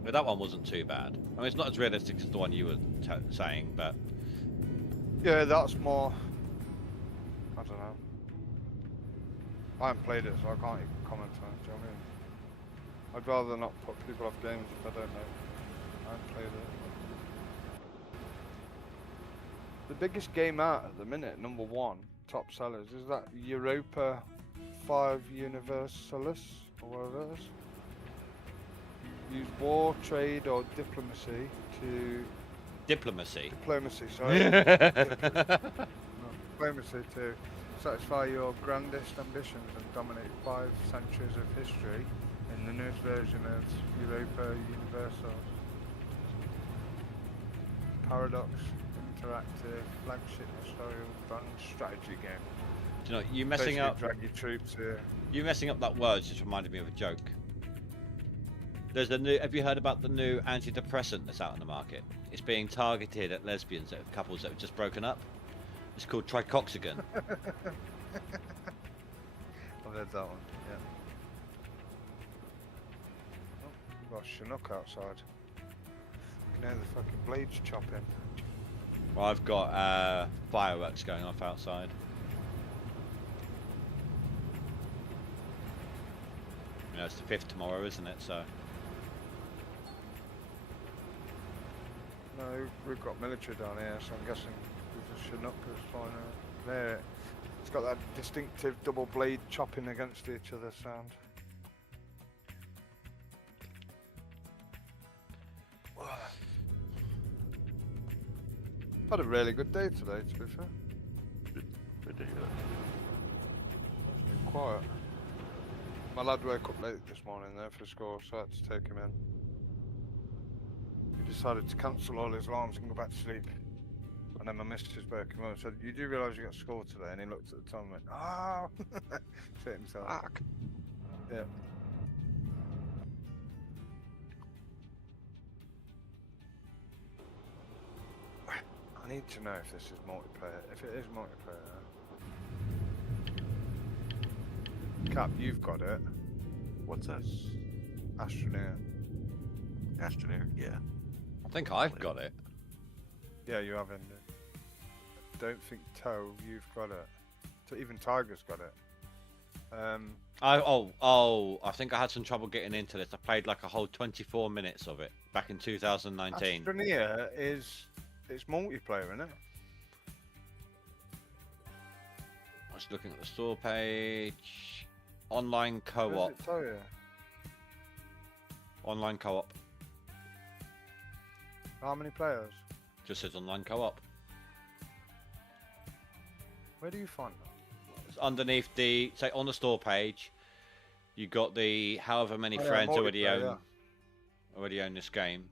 But that one wasn't too bad. I mean, it's not as realistic as the one you were saying, but Yeah, that's more. I don't know. I haven't played it, so I can't even comment on it. Do you know what I mean? I'd rather not put people off games if I don't know. I haven't played it. The biggest game out at the minute, number one, top sellers, is that Europa 5 Universalis, or whatever it is. Use war, trade, or diplomacy to... diplomacy. Diplomacy, sorry. Diplomacy to satisfy your grandest ambitions and dominate 5 centuries of history in the newest version of Europa Universal. Paradox, interactive, flagship historical brand strategy game. Do you know, you messing Basically up. drag your troops here. You messing up that word just reminded me of a joke. There's a new. Have you heard about the new antidepressant that's out on the market? It's being targeted at lesbians, at couples that have just broken up. It's called Tricoxagon. I've heard that one, yeah. Oh, we've got a Chinook outside. You can hear the fucking blades chopping. Well, I've got fireworks going off outside. You know, it's the 5th tomorrow, isn't it? So. No, we've got military down here, so I'm guessing there's a Chinook that's flying out. There, it's got that distinctive double blade chopping against each other sound. Had a really good day today, to be fair. Good to hear that. It's been quiet. My lad woke up late this morning there for school, so I had to take him in. He decided to cancel all his alarms and go back to sleep. And then my missus woke him up and said, "You do realise you got school today?" And he looked at the time and went, "Oh!" Shit himself. Fuck. Yeah. I need to know if this is multiplayer. If it is multiplayer. Cap, you've got it. What's that? Astroneer. Astroneer? Yeah. I think I've got it. Yeah, you have, Indy. Don't think Toe, you've got it. Even Tiger's got it. I think I had some trouble getting into this. I played like a whole 24 minutes of it back in 2019. Astroneer it's multiplayer, isn't it? I was looking at the store page. Online What co-op. does it tell you? Online co-op. How many players? Just says online co-op. Where do you find that? It's underneath the, say, on the store page, you got the however many Oh, yeah, friends already multiplayer, own this game.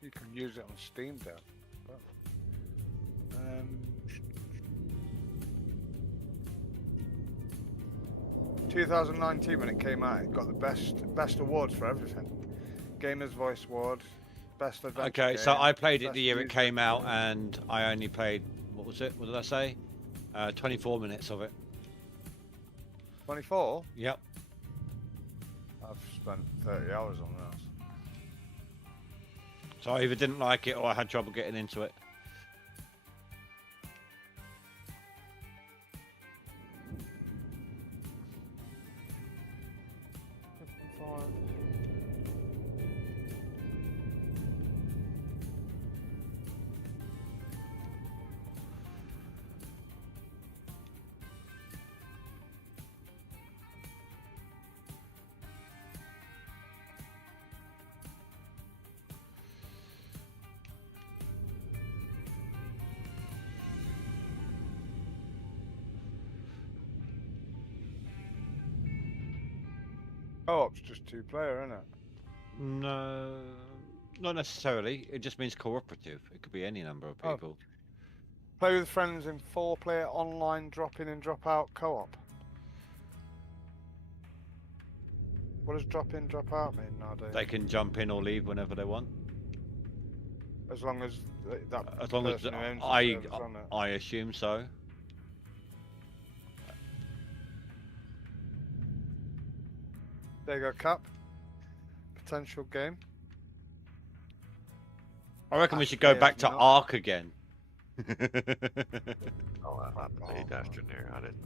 You can use it on Steam Deck. But, 2019 when it came out, it got the best awards for everything. Gamers Voice Award, Best Adventure Okay, game, so I played it Best the year it Music came out, Award. and I only played, what was it? What did I say? 24 minutes of it. 24? Yep. I've spent 30 hours on that. So I either didn't like it or I had trouble getting into it. Co-op's just 2-player, isn't it? No, not necessarily. It just means cooperative. It could be any number of Oh. people. Play with friends in 4-player online drop in and drop out co-op. What does drop in, drop out mean nowadays? They can jump in or leave whenever they want. As long as that As long as person who owns the server's on it. I assume so. There you go, Cap. Potential game. I reckon we should go Actually, back it's to not. Ark again. Oh, I played Astroneer. I didn't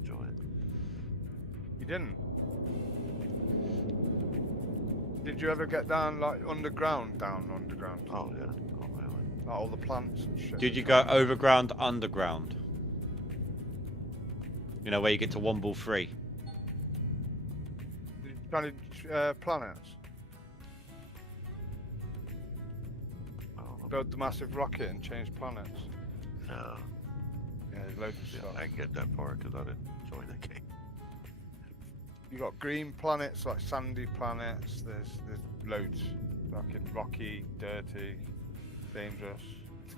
enjoy it. You didn't? Did you ever get down like underground? Oh yeah. Oh really? Like all the plants and shit. Did you go overground, underground? You know, where you get to Womble 3. Did you manage planets? I don't know. Build the massive rocket and change planets? No. Yeah, there's loads of Yeah, stuff. I didn't get that far because I didn't join the game. You got green planets, like sandy planets. There's loads. Fucking rocky, dirty, dangerous.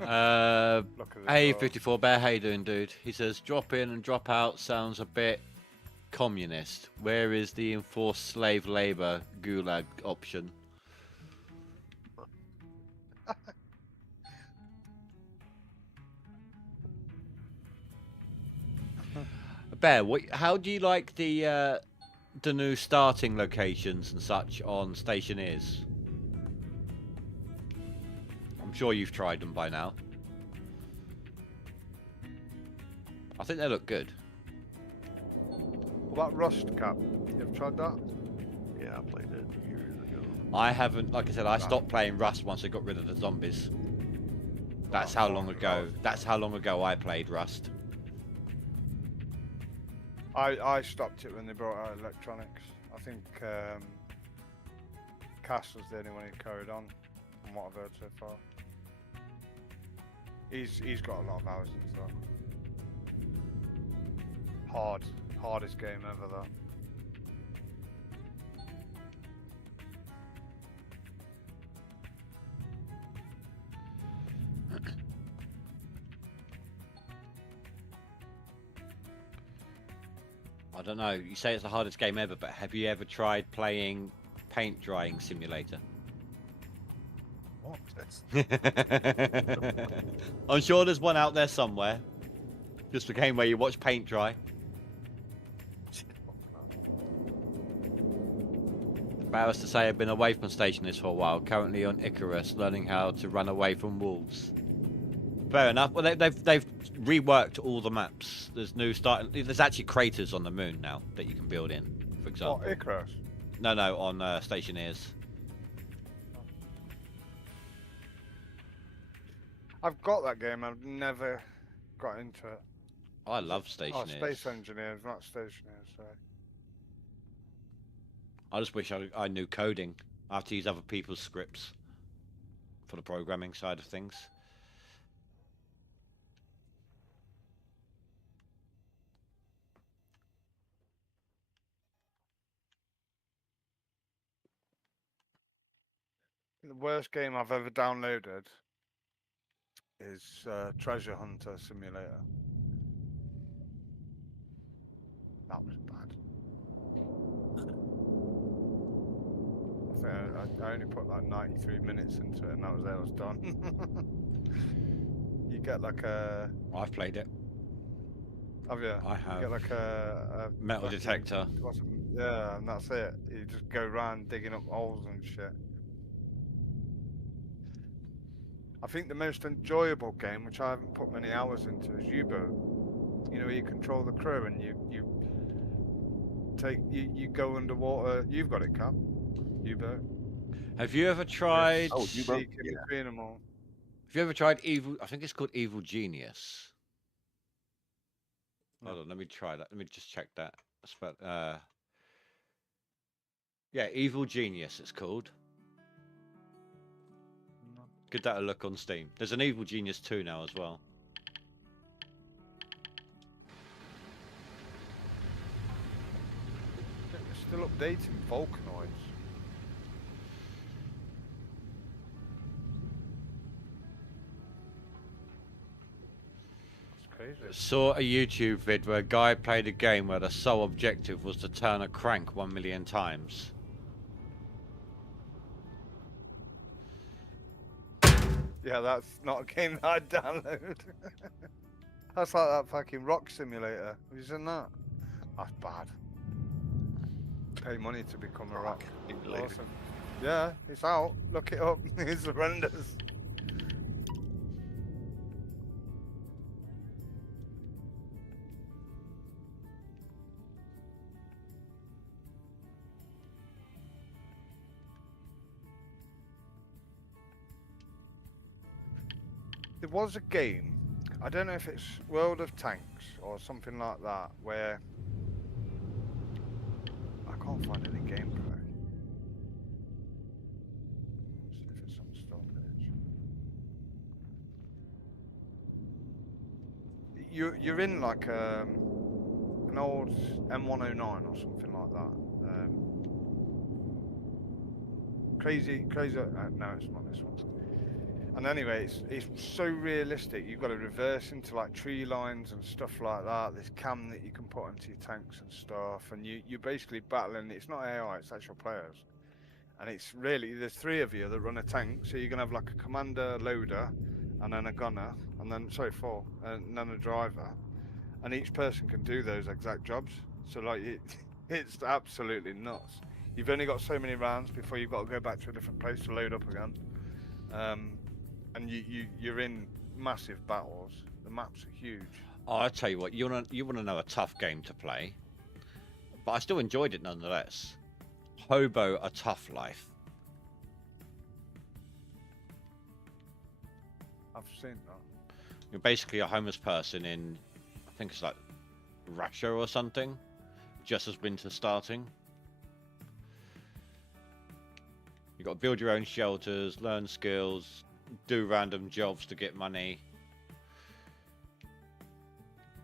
Look at this Hey, world. 54 Bear, how you doing, dude? He says, drop in and drop out sounds a bit communist. Where is the enforced slave labor gulag option? Bear, how do you like the new starting locations and such on Stationeers? I'm sure you've tried them by now. I think they look good. What about Rust, Cap? You ever tried that? Yeah, I played it years ago. I haven't, like I said, I stopped playing Rust once I got rid of the zombies. That's how long ago. That's how long ago I played Rust. I stopped it when they brought out electronics. I think Cass was the only one who carried on, from what I've heard so far. He's got a lot of hours into that. Hardest game ever, that. I don't know. You say it's the hardest game ever, but have you ever tried playing Paint Drying Simulator? What? That's I'm sure there's one out there somewhere. Just a game where you watch paint dry. Embarrassed to say I've been away from Stationers for a while. Currently on Icarus, learning how to run away from wolves. Fair enough. Well, they've reworked all the maps. There's new start. There's actually craters on the moon now that you can build in. For example. What, Icarus? No, on Stationeers. I've got that game. I've never got into it. I love Oh, Stationeers. Space Engineers, not Stationeers. Sorry. I just wish I knew coding. I have to use other people's scripts for the programming side of things. The worst game I've ever downloaded is Treasure Hunter Simulator. That was bad. I only put like 93 minutes into it, and that was it. I was done. You get like a. I've played it. Have you? I You have. get like a Metal fucking- detector. Yeah, and that's it. You just go around digging up holes and shit. I think the most enjoyable game, which I haven't put many hours into, is U-Boat. You know, you control the crew and you go underwater. You've got it, Cap. U-Boat. Have you ever tried? Oh, U-Boat? Seek in Yeah. between them all. Have you ever tried Evil? I think it's called Evil Genius. No. Hold on, let me try that. Let me just check that. Yeah, Evil Genius. It's called. Give that a look on Steam. There's an Evil Genius 2 now as well. I think there's still updating Volcanoids. That's crazy. Saw a YouTube vid where a guy played a game where the sole objective was to turn a crank 1 million times. Yeah, that's not a game that I'd download. That's like that fucking rock simulator. Have you seen that? That's bad. Pay money to become a rock. Awesome. Yeah, it's out. Look it up. It's horrendous. There was a game, I don't know if it's World of Tanks or something like that, where I can't find any gameplay. See if it's on the start page. You're in like an old M109 or something like that. Crazy. No, it's not this one. And anyway, it's so realistic. You've got to reverse into like tree lines and stuff like that. This cam that you can put into your tanks and stuff, and you're basically battling. It's not AI, it's actual players. And it's really, there's 3 of you that run a tank, so you're gonna have like a commander, loader, and then a gunner, and then 4, and then a driver. And each person can do those exact jobs. So like it's absolutely nuts. You've only got so many rounds before you've got to go back to a different place to load up again. And you're in massive battles. The maps are huge. Oh, I tell you what, you wanna know a tough game to play, but I still enjoyed it nonetheless. Hobo: A Tough Life. I've seen that. You're basically a homeless person in, I think it's like Russia or something, just as winter's starting. You've got to build your own shelters, learn skills, do random jobs to get money.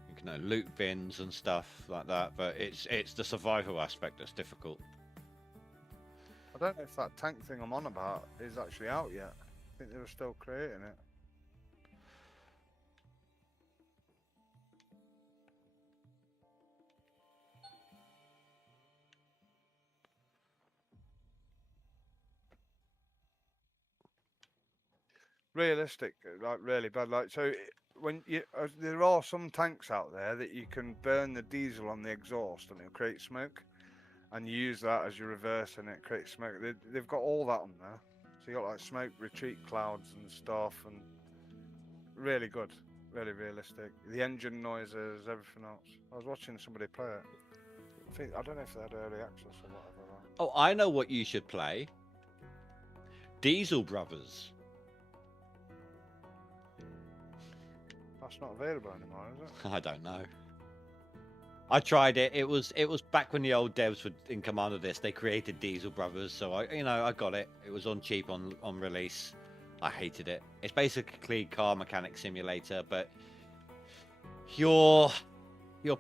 You can loot bins and stuff like that, but it's the survival aspect that's difficult. I don't know if that tank thing I'm on about is actually out yet. I think they were still creating it. Realistic, like really bad. Like so, when you there are some tanks out there that you can burn the diesel on the exhaust and it'll create smoke, and you use that as your reverse and it creates smoke. They've got all that on there, so you got like smoke retreat clouds and stuff, and really good, really realistic. The engine noises, everything else. I was watching somebody play it. I don't know if they had early access or whatever. Oh, I know what you should play. Diesel Brothers. That's not available anymore, is it? I don't know. I tried it. It was back when the old devs were in command of this. They created Diesel Brothers, so I got it. It was on cheap on release. I hated it. It's basically car mechanic simulator, but your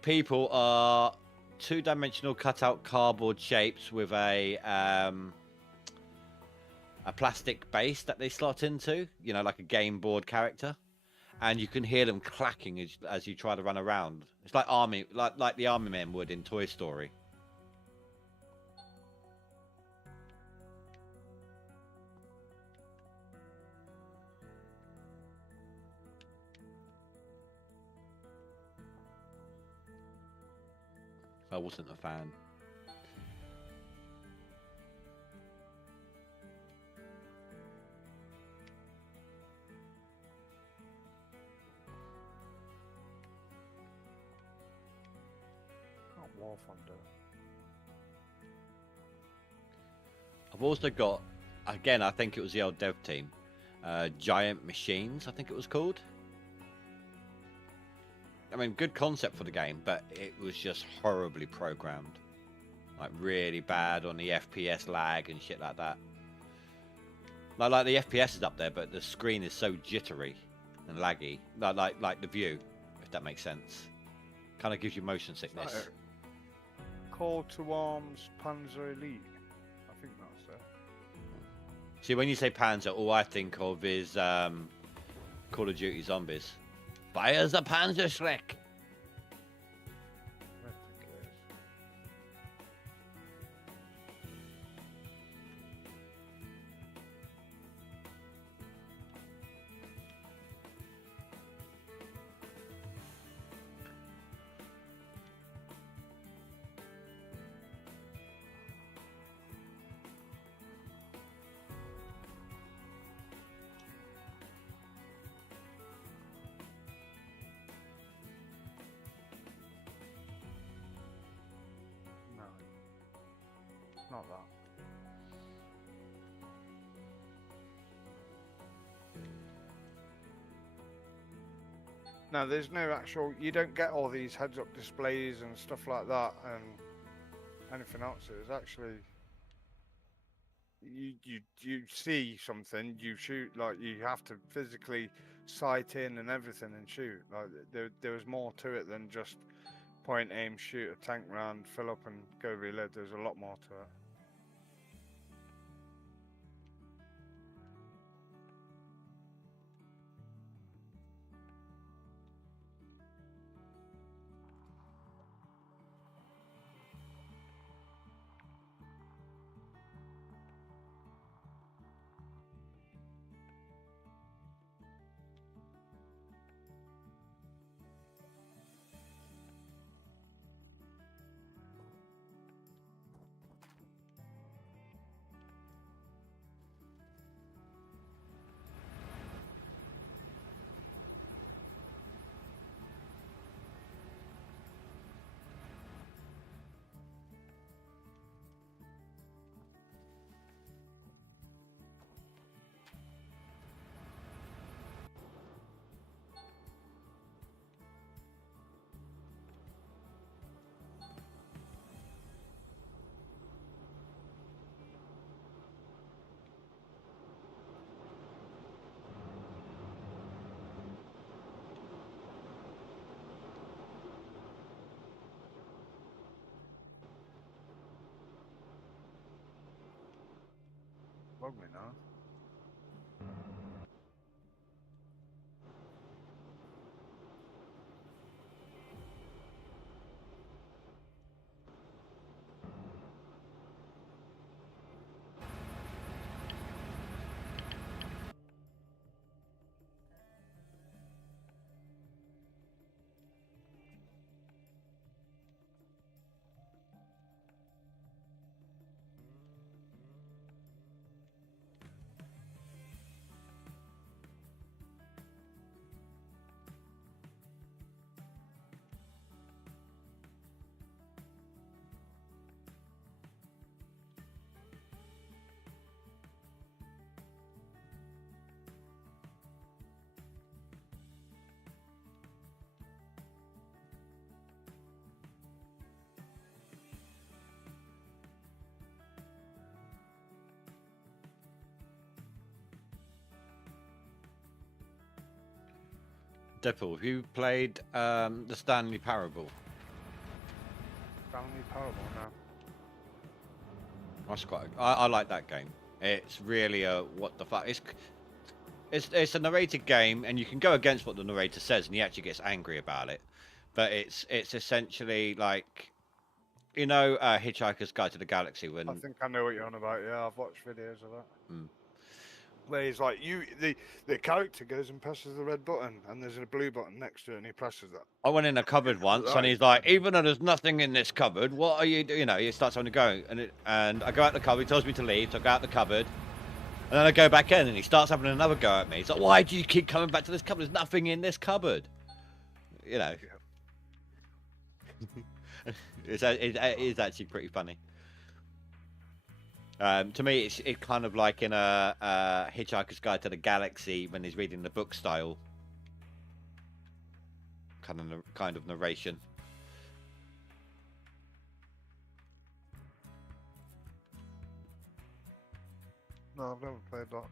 people are 2-dimensional cutout cardboard shapes with a plastic base that they slot into, like a game board character. And you can hear them clacking as you try to run around. It's like like the army men would in Toy Story. I wasn't a fan. War Thunder. I've also got, again, I think it was the old dev team, Giant Machines, I think it was called. I mean, good concept for the game, but it was just horribly programmed. Like, really bad on the FPS lag and shit like that. Like the FPS is up there, but the screen is so jittery and laggy. Like the view, if that makes sense. Kind of gives you motion sickness. Call to Arms Panzer Elite. I think that's it. See, when you say Panzer, all I think of is Call of Duty Zombies. Fires the Panzer Schreck. I think it is. No. Not that. No, there's no actual. You don't get all these heads-up displays and stuff like that, and anything else. It's actually you see something, you shoot. Like you have to physically sight in and everything and shoot. Like there was more to it than just point, aim, shoot a tank round, fill up, and go reload. There's a lot more to it. Bug me now. Deadpool, have you played the Stanley Parable? Stanley Parable now. That's quite. I like that game. It's really a what the fuck. It's a narrated game, and you can go against what the narrator says, and he actually gets angry about it. But it's essentially like, you know, Hitchhiker's Guide to the Galaxy. When I think I know what you're on about. Yeah, I've watched videos of that. Mm. Where he's like, the character goes and presses the red button, and there's a blue button next to it, and he presses that. I went in a cupboard once, and he's like, even though there's nothing in this cupboard, what are you doing? You know, he starts having to go, and I go out the cupboard. He tells me to leave, so I go out the cupboard, and then I go back in, and he starts having another go at me. He's like, why do you keep coming back to this cupboard? There's nothing in this cupboard. You know, it is actually pretty funny. To me, it's kind of like in a Hitchhiker's Guide to the Galaxy when he's reading the book style kind of narration. No, I've never played that.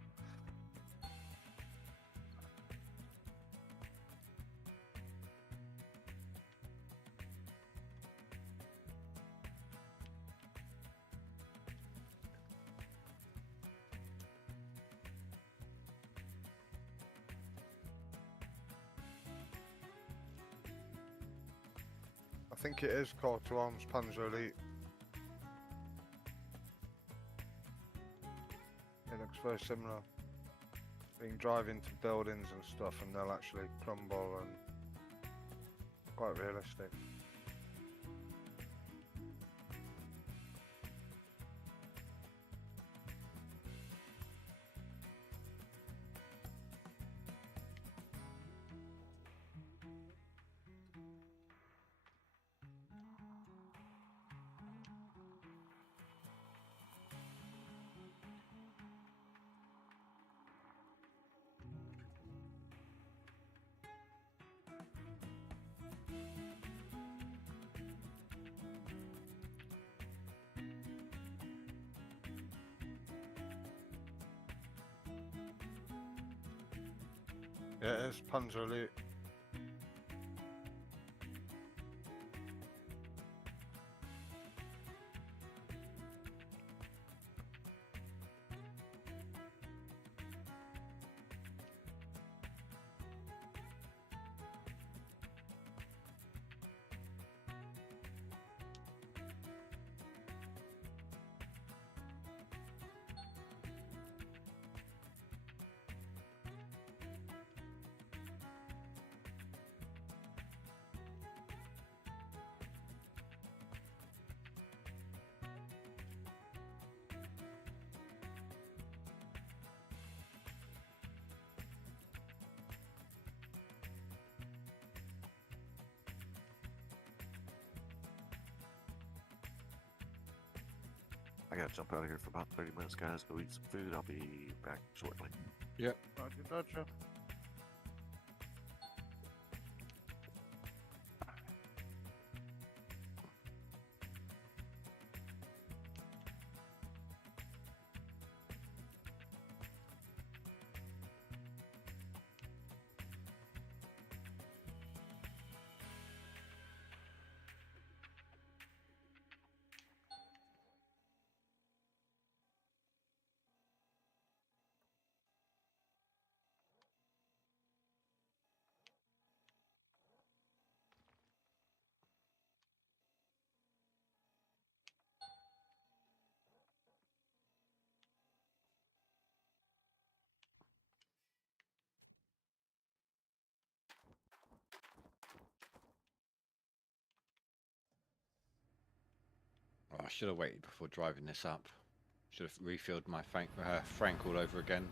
think it is Call to Arms Panzer Elite. It looks very similar. You can drive into buildings and stuff and they'll actually crumble, and quite realistic. Yeah, it is Panzer Elite. I gotta jump out of here for about 30 minutes, guys. Go eat some food. I'll be back shortly. Roger. Oh, I should have waited before driving this up. Should have refilled my Frank all over again.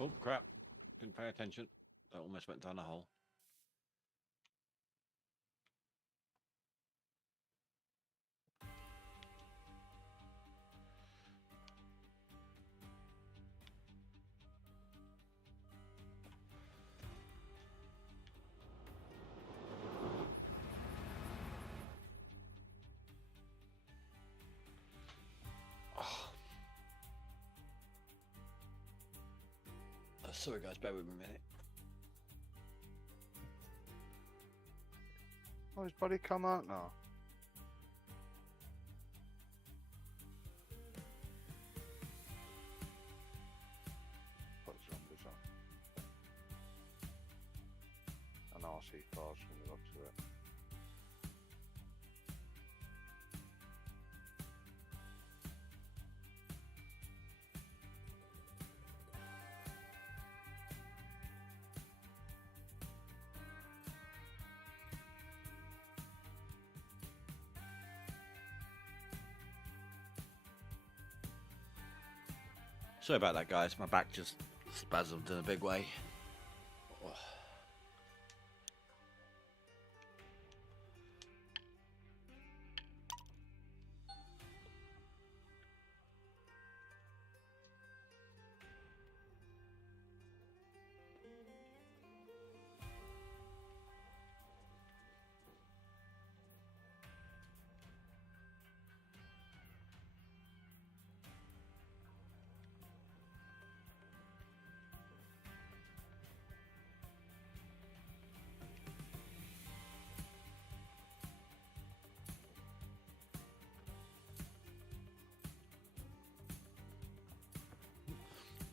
Oh crap, didn't pay attention. That almost went down a hole. Sorry guys, bear with me a minute. Oh, his body come out now. Put zombies on. An RC cars from the looks of it. Sorry about that, guys. My back just spasmed in a big way. Oh.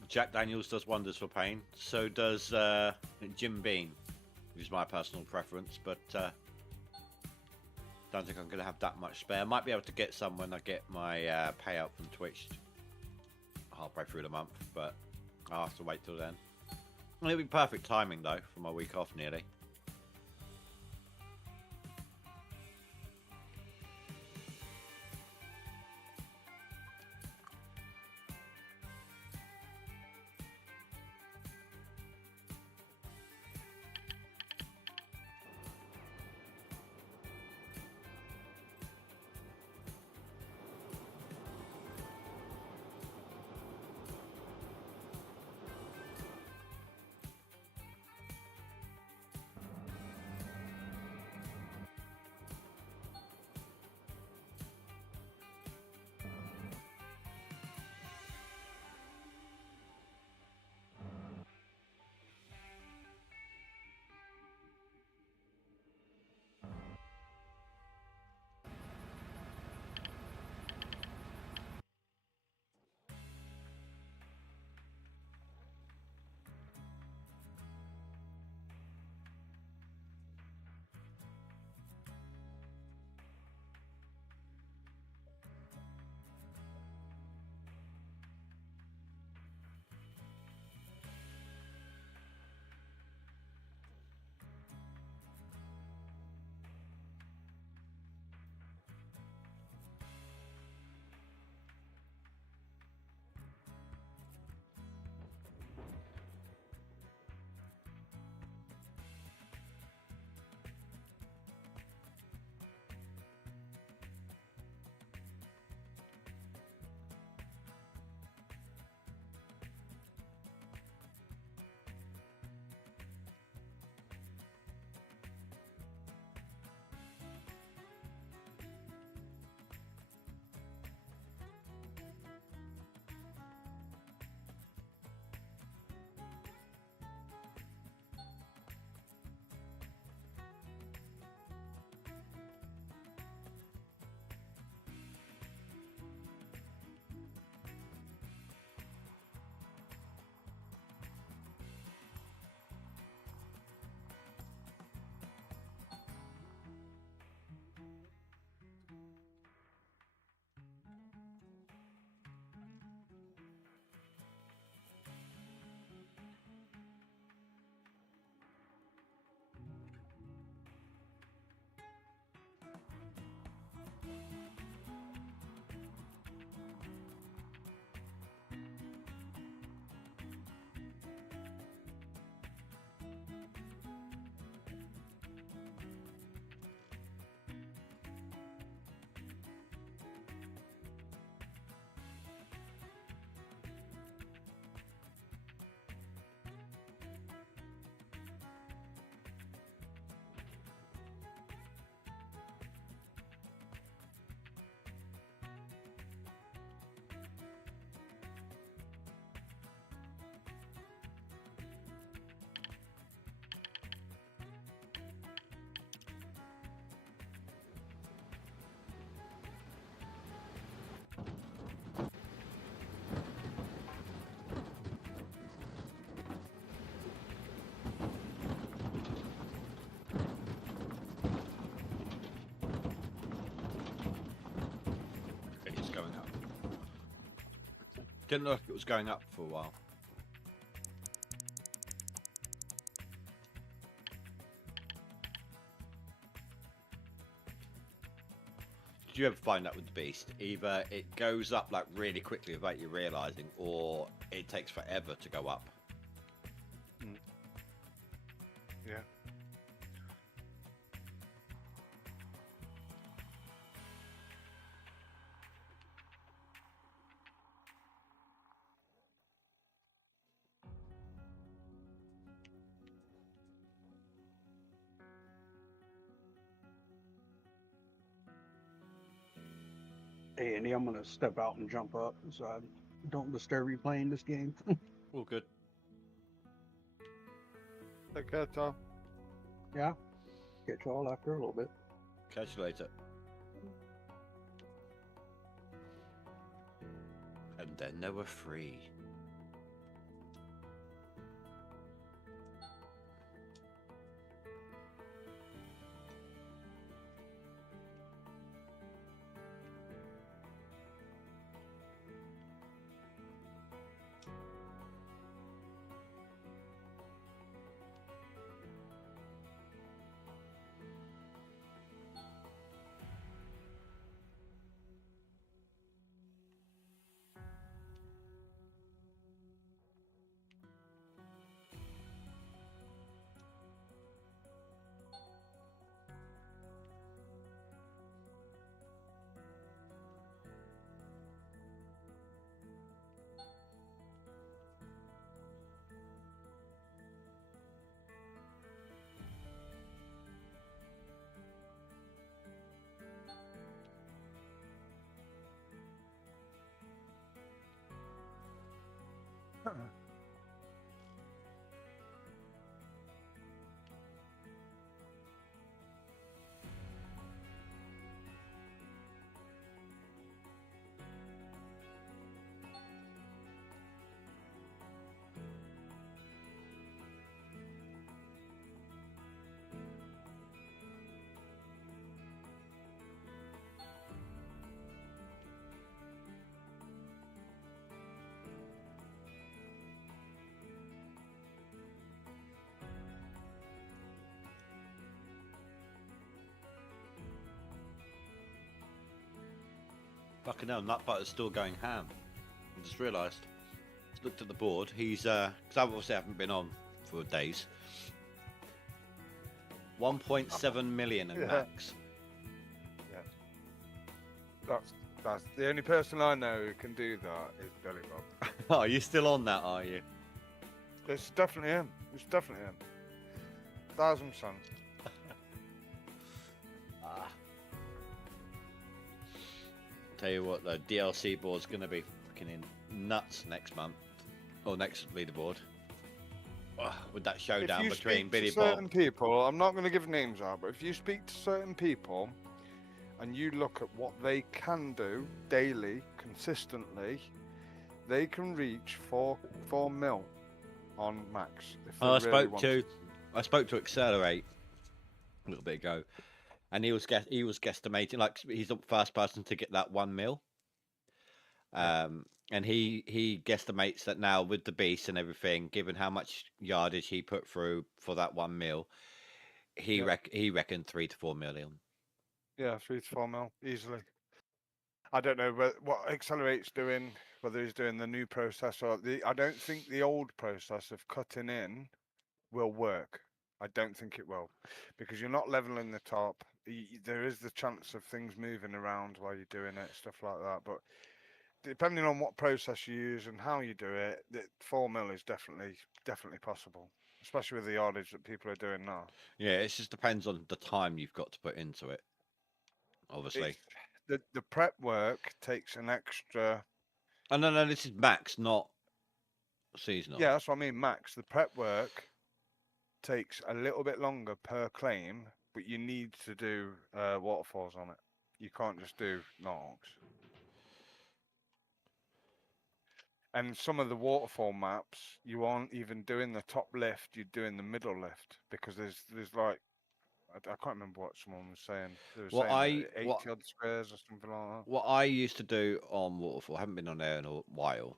Jack Daniels does wonders for pain. So does Jim Beam, which is my personal preference. But don't think I'm going to have that much spare. I might be able to get some when I get my payout from Twitch halfway through the month, but I'll have to wait till then. It'll be perfect timing though for my week off nearly. Didn't look like it was going up for a while. Did you ever find that with the beast? Either it goes up like really quickly without you realizing, or it takes forever to go up. Yeah. Hey, Andy, I'm gonna step out and jump up so I don't disturb you playing this game. All good. Take care, Tom. Yeah. Catch y'all after a little bit. Catch you later. And then they were free. Fucking hell, Nut Butter's still going ham. I just realised. Looked at the board. He's because I obviously haven't been on for days. 1.7 million in Yeah. max. That's the only person I know who can do that is Billy Bob. Oh, you still on that, are you? It's definitely him. It's definitely him. 1,000%. Ah. Tell you what, the DLC board's gonna be fucking nuts next month or next leaderboard. With that showdown If you between speak Billy to certain Bob. people, I'm not going to give names out, but if you speak to certain people and you look at what they can do daily, consistently, they can reach 4 mil on max. If they I really want spoke to Accelerate a little bit ago, and he was guesstimating, like, he's the first person to get that 1 mil. And he guesstimates that now with the beast and everything, given how much yardage he put through for that 1 mil, he reckoned 3 to 4 million. Yeah, 3 to 4 mil easily. I don't know what Accelerate's doing, whether he's doing the new process or I don't think the old process of cutting in will work. I don't think it will, because you're not leveling the top. There is the chance of things moving around while you're doing it, stuff like that. But depending on what process you use and how you do it, 4 mil is definitely possible, especially with the yardage that people are doing now. Yeah, it just depends on the time you've got to put into it. Obviously. The prep work takes an extra. Oh no, this is max, not seasonal. Yeah, that's what I mean, max. The prep work takes a little bit longer per claim, but you need to do waterfalls on it. You can't just do knocks. And some of the waterfall maps, you aren't even doing the top lift, you're doing the middle lift, because there's like, I can't remember what someone was saying. They were saying 80 odd squares or something like that. What I used to do on waterfall, I haven't been on there in a while,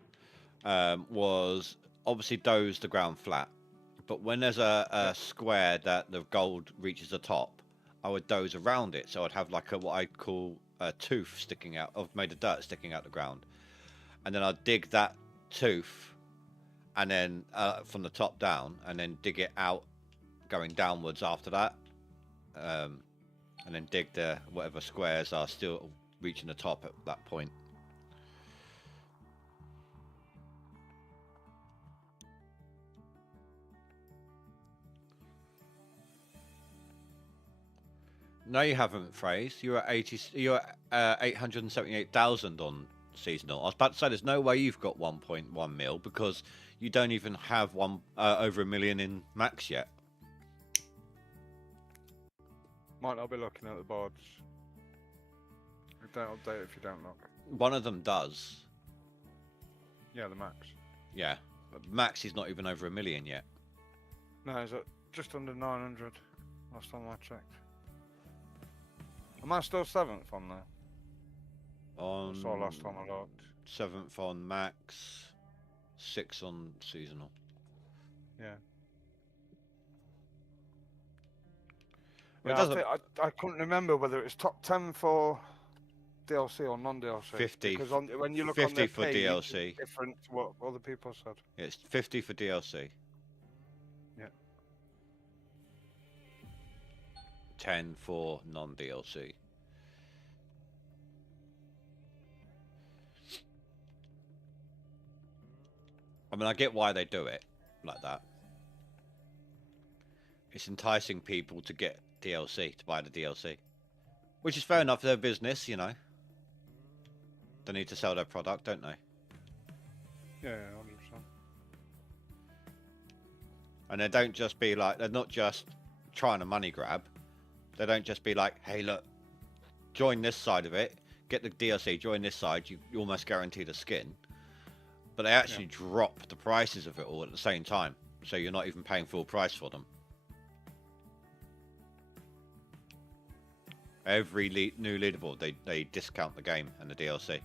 was obviously doze the ground flat. But when there's a square that the gold reaches the top, I would doze around it. So I'd have like what I'd call a tooth sticking out, made of dirt sticking out the ground. And then I'd dig that tooth, and then from the top down, and then dig it out, going downwards after that. And then dig the whatever squares are still reaching the top at that point. No, you haven't, Phrase. You're at 80. You're at 878,000 on seasonal. I was about to say there's no way you've got 1.1 mil because you don't even have over 1 million in max yet. Might not be looking at the boards. Don't update if you don't look. One of them does. Yeah, the max. Yeah, but max is not even over 1 million yet. No, it's at just under 900. Last time I checked. Am I still 7th on there? On I saw last time I looked. 7th on max, 6th on seasonal. Yeah. Well, Yeah, I couldn't remember whether it was top 10 for DLC or non-DLC. 50. Because when you look 50 on their for page, DLC. it's different to what other people said. It's 50 for DLC. Yeah. 10 for non-DLC. I mean, I get why they do it like that. It's enticing people to get DLC, to buy the DLC. Which is fair enough, their business, you know. They need to sell their product, don't they? Yeah, 100%. And they don't just be like, they're not just trying to money grab. They don't just be like, hey, look, join this side of it, get the DLC, join this side, you almost guarantee the skin. But they actually drop the prices of it all at the same time. So you're not even paying full price for them. Every new leaderboard, they discount the game and the DLC.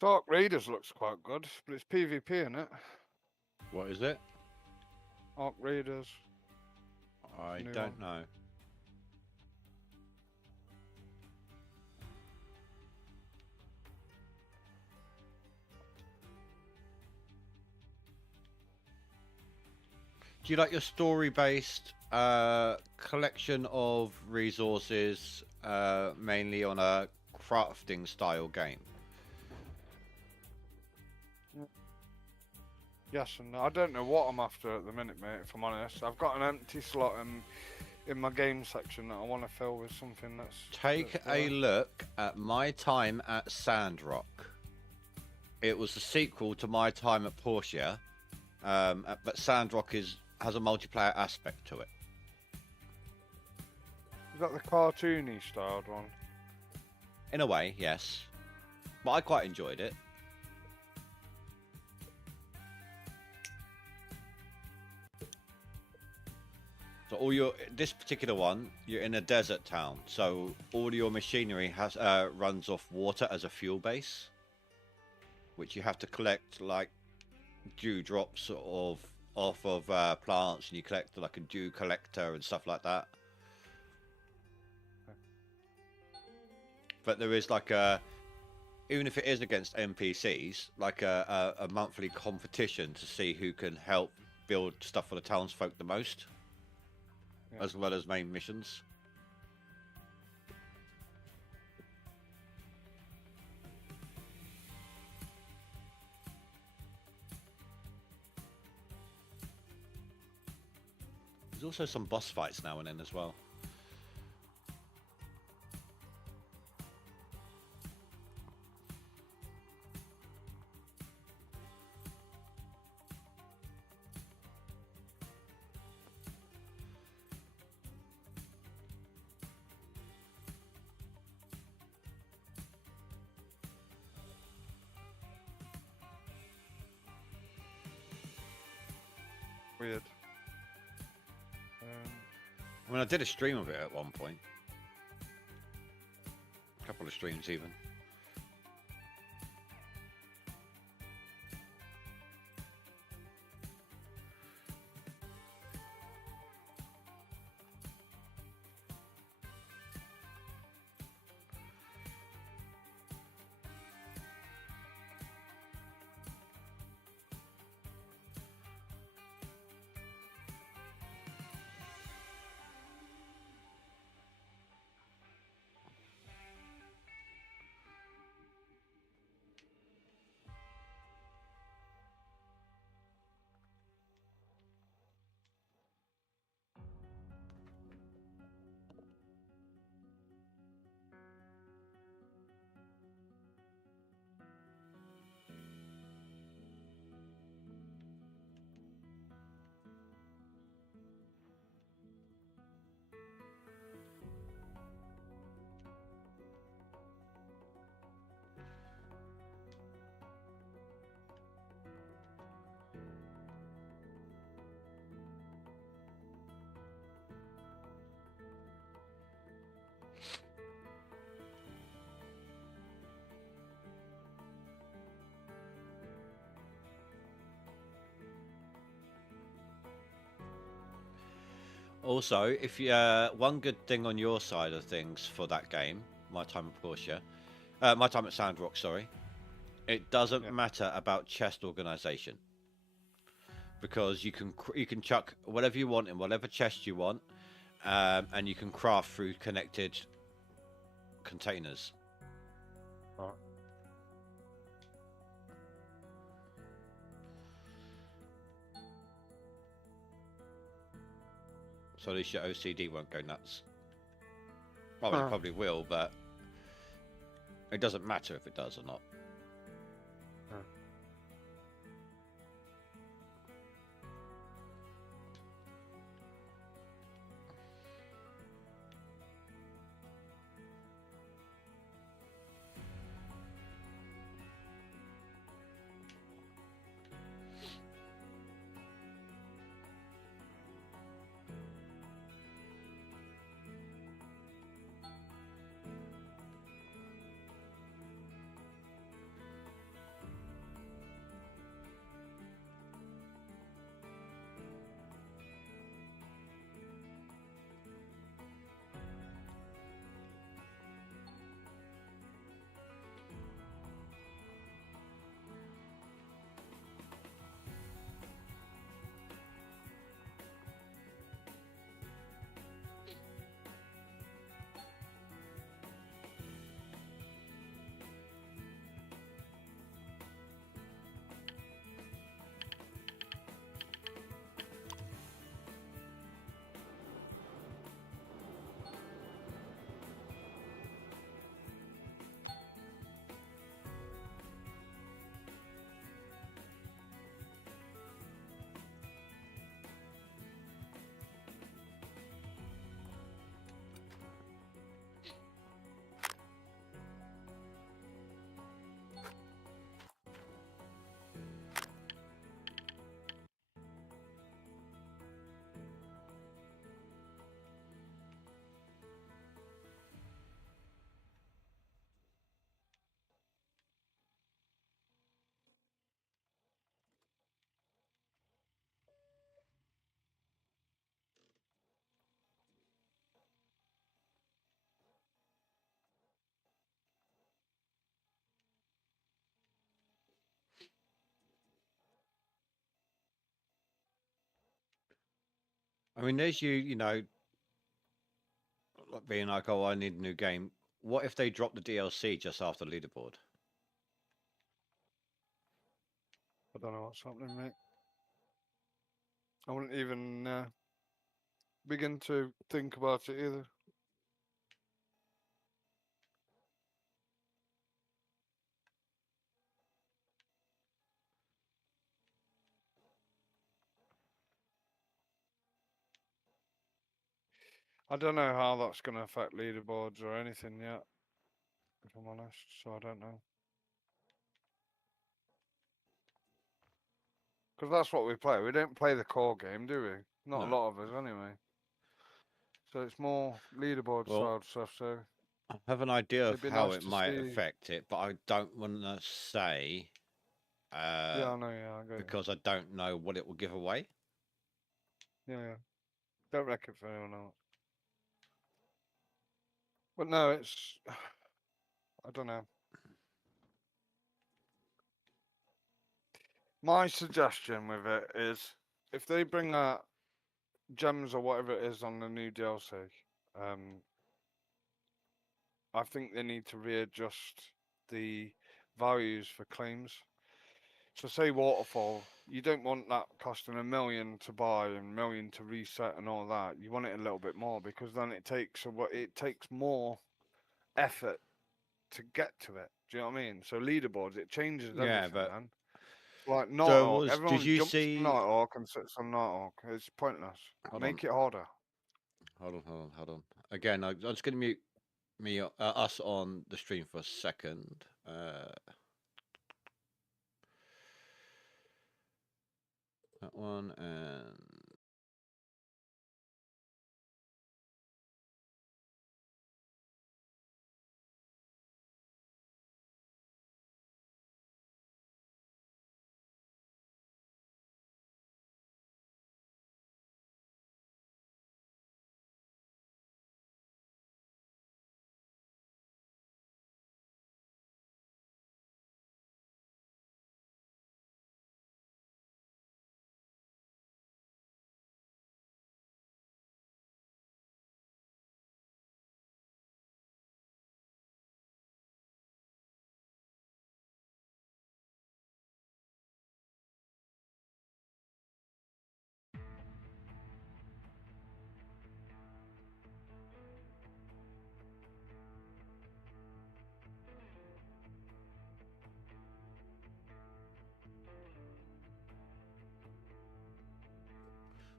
Dark Raiders looks quite good, but it's PvP, isn't it? What is it? Arc Raiders. I New don't know. Do you like your story-based collection of resources, mainly on a crafting style game? Yes and no. I don't know what I'm after at the minute, mate, if I'm honest. I've got an empty slot in my game section that I want to fill with something that's... Take that's a look at My Time at Sandrock. It was the sequel to My Time at Portia, but Sandrock has a multiplayer aspect to it. Is that the cartoony styled one? In a way, yes. But I quite enjoyed it. So this particular one, you're in a desert town, so all your machinery has runs off water as a fuel base, which you have to collect like dewdrops off of plants, and you collect like a dew collector and stuff like that. But there is like even if it is against NPCs, like a monthly competition to see who can help build stuff for the townsfolk the most. Yeah. As well as main missions. There's also some boss fights now and then as well. Weird. I mean, I did a stream of it at one point. A couple of streams even. Also, if you one good thing on your side of things for that game, my time of course, yeah, my time at Sandrock, sorry, it doesn't Yeah. matter about chest organization because you can chuck whatever you want in whatever chest you want, and you can craft through connected containers. Right. So at least your OCD won't go nuts. Well, it Huh. probably will, but it doesn't matter if it does or not. I mean, there's you know, being like, oh, I need a new game. What if they drop the DLC just after leaderboard? I don't know what's happening, mate. I wouldn't even begin to think about it either. I don't know how that's going to affect leaderboards or anything yet, if I'm honest, so I don't know. Because that's what we play. We don't play the core game, do we? Not a No. lot of us, anyway. So it's more leaderboard Well, style stuff, so I have an idea of it'd be how nice it to might see. affect it, but I don't want to say Yeah, I know, yeah, I get you. because I don't know what it will give away. Yeah. Don't wreck it for anyone else. But no, it's. I don't know. My suggestion with it is if they bring out gems or whatever it is on the new DLC, I think they need to readjust the values for claims. So say waterfall, you don't want that costing $1 million to buy and $1 million to reset and all that. You want it a little bit more because then it takes more effort to get to it. Do you know what I mean? So leaderboards, it changes Yeah, everything, but man. Like so Nighthawk, did everyone you jumps from see? Nighthawk and sits on Nighthawk. It's pointless. Hold on, Make it harder. hold on. Again, I'm just going to mute us on the stream for a second. That one and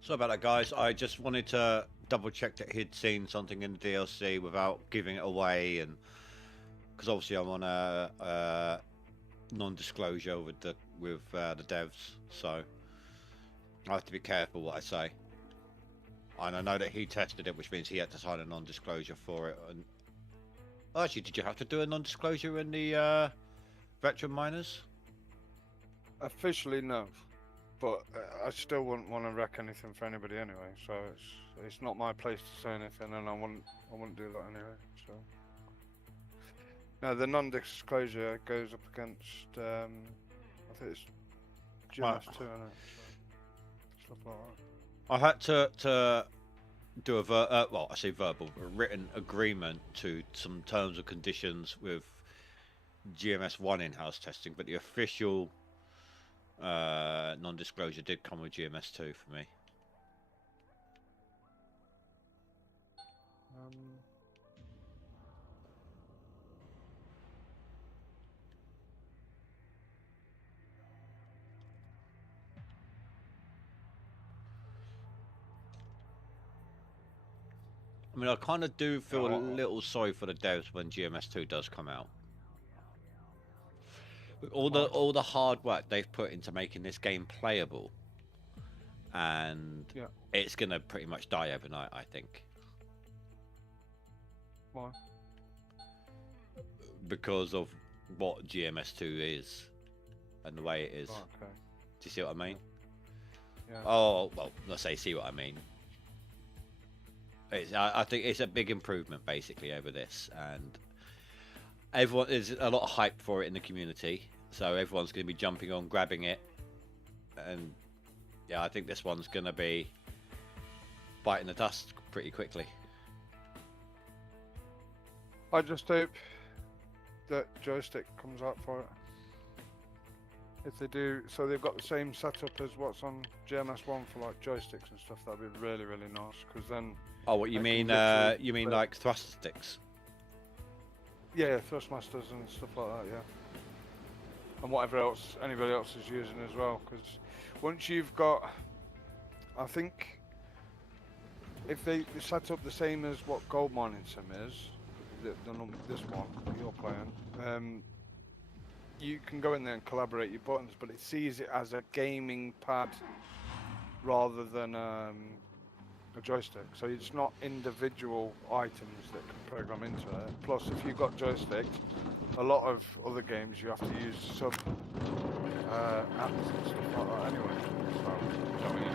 Sorry about that, guys. I just wanted to double check that he'd seen something in the DLC without giving it away, and because obviously I'm on a non-disclosure with the devs, so I have to be careful what I say. And I know that he tested it, which means he had to sign a non-disclosure for it. And actually, did you have to do a non-disclosure in the veteran miners? Officially, no. But I still wouldn't want to wreck anything for anybody anyway. So it's not my place to say anything, and I wouldn't do that anyway. So no, the non-disclosure goes up against I think it's GMS2, isn't it? So, stuff like that. I had to do a well, I say verbal, a written agreement to some terms and conditions with GMS1 in-house testing, but the official non-disclosure did come with GMS2 for me. I mean, I kind of do feel a little sorry for the devs when GMS2 does come out. With all the hard work they've put into making this game playable, and it's gonna pretty much die overnight, I think. Why? Because of what GMS2 is and the way it is. Oh, okay. Do you see what I mean? Yeah. Oh, well, let's say see what I mean. I think it's a big improvement basically over this, and everyone there's a lot of hype for it in the community, so everyone's going to be jumping on, grabbing it, and yeah, I think this one's going to be biting the dust pretty quickly. I just hope that joystick comes out for it. If they do, so they've got the same setup as what's on GMS1 for like joysticks and stuff. That'd be really, really nice. Because then. Oh, what you mean? You mean like thrust sticks? Yeah, thrustmasters and stuff like that. Yeah. And whatever else anybody else is using as well. Because once you've got, I think, if they set up the same as what Gold Mining Sim is, this one that you're playing, you can go in there and collaborate your buttons, but it sees it as a gaming pad rather than a joystick. So it's not individual items that can program into it. Plus, if you've got joysticks, a lot of other games you have to use sub apps and stuff like that anyway. So, I mean,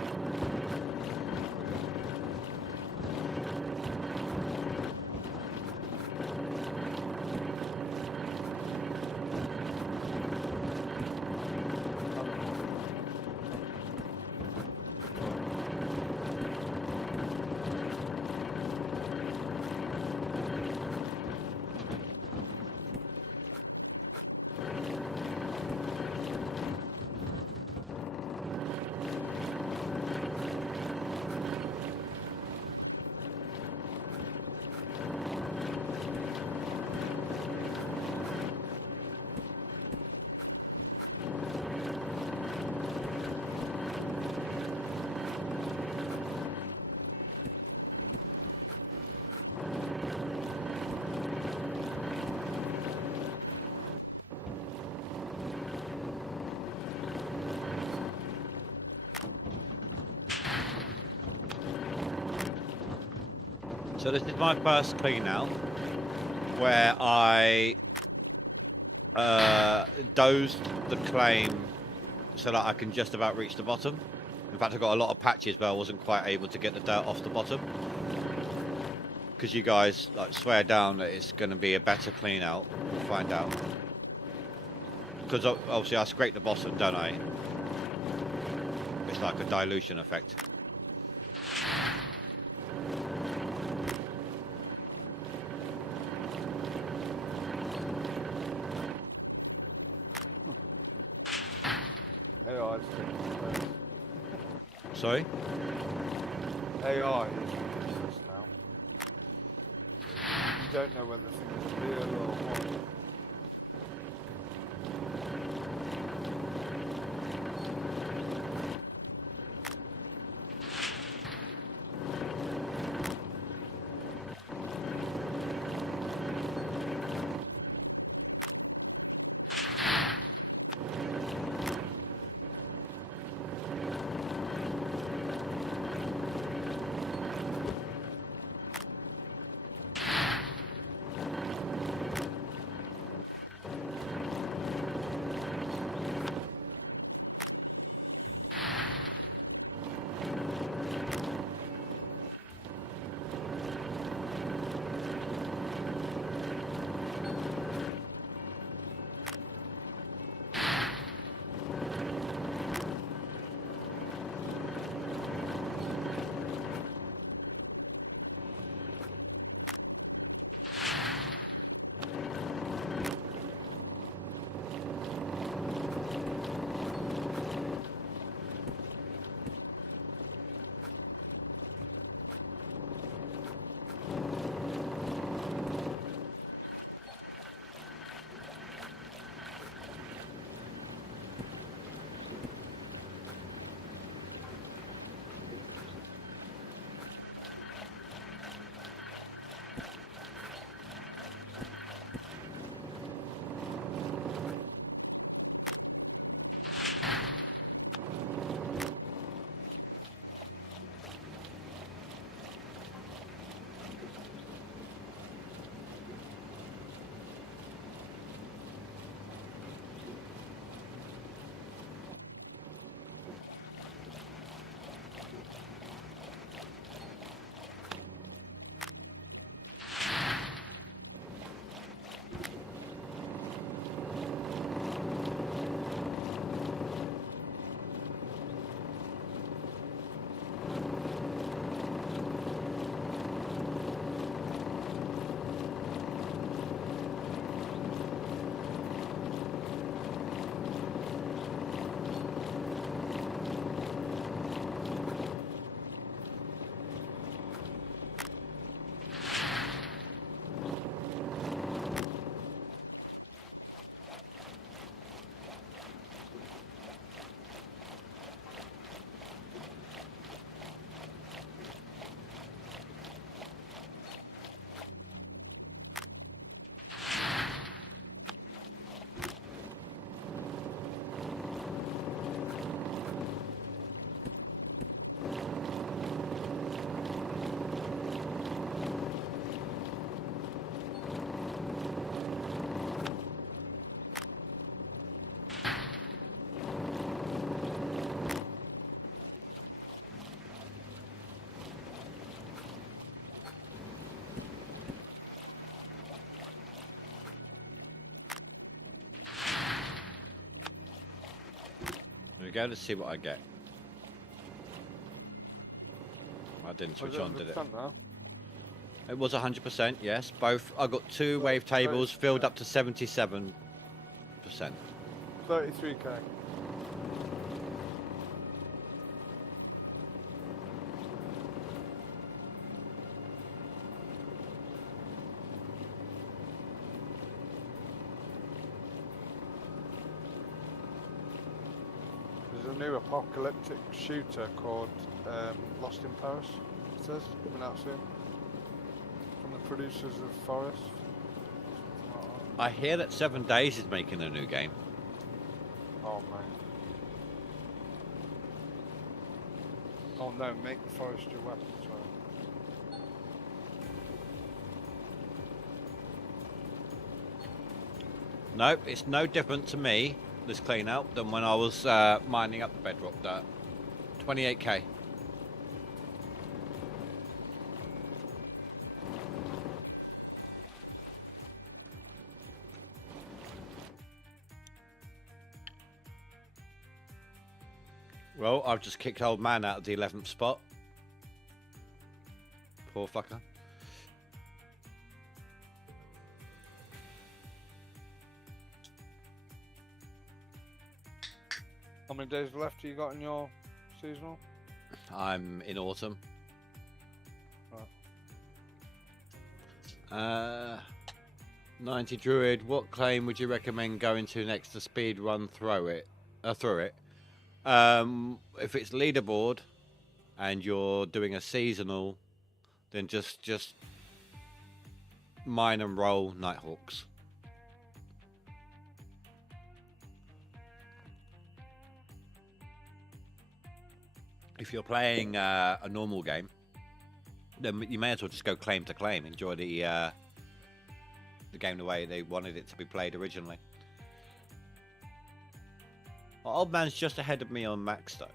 So this is my first clean out where I dozed the claim so that I can just about reach the bottom. In fact, I got a lot of patches where I wasn't quite able to get the dirt off the bottom, because you guys like swear down that it's going to be a better clean out. We'll find out, because obviously I scrape the bottom, don't I? It's like a dilution effect. AI is Sorry? AI is ridiculous now. You don't know whether things are real or what. go. Let's see what I get. I didn't switch on, did it? Now? It was 100%, yes. Both. I got two wave tables filled up to 77%. 33k. There's a new apocalyptic shooter called Lost in Paris, it says, coming out soon. From the producers of Forest. Something like that. I hear that 7 Days is making a new game. Oh man. Oh no, make the forest your weapon, sorry. No, it's no different to me, this clean out, than when I was mining up the bedrock dirt. 28k. Well, I've just kicked old man out of the 11th spot. Poor fucker. How many days left you got in your seasonal? I'm in autumn. Right. 90 Druid, what claim would you recommend going to next to speed run through it? If it's leaderboard and you're doing a seasonal, then just mine and roll Nighthawks. If you're playing a normal game, then you may as well just go claim to claim. Enjoy the game the way they wanted it to be played originally. Old man's just ahead of me on max though.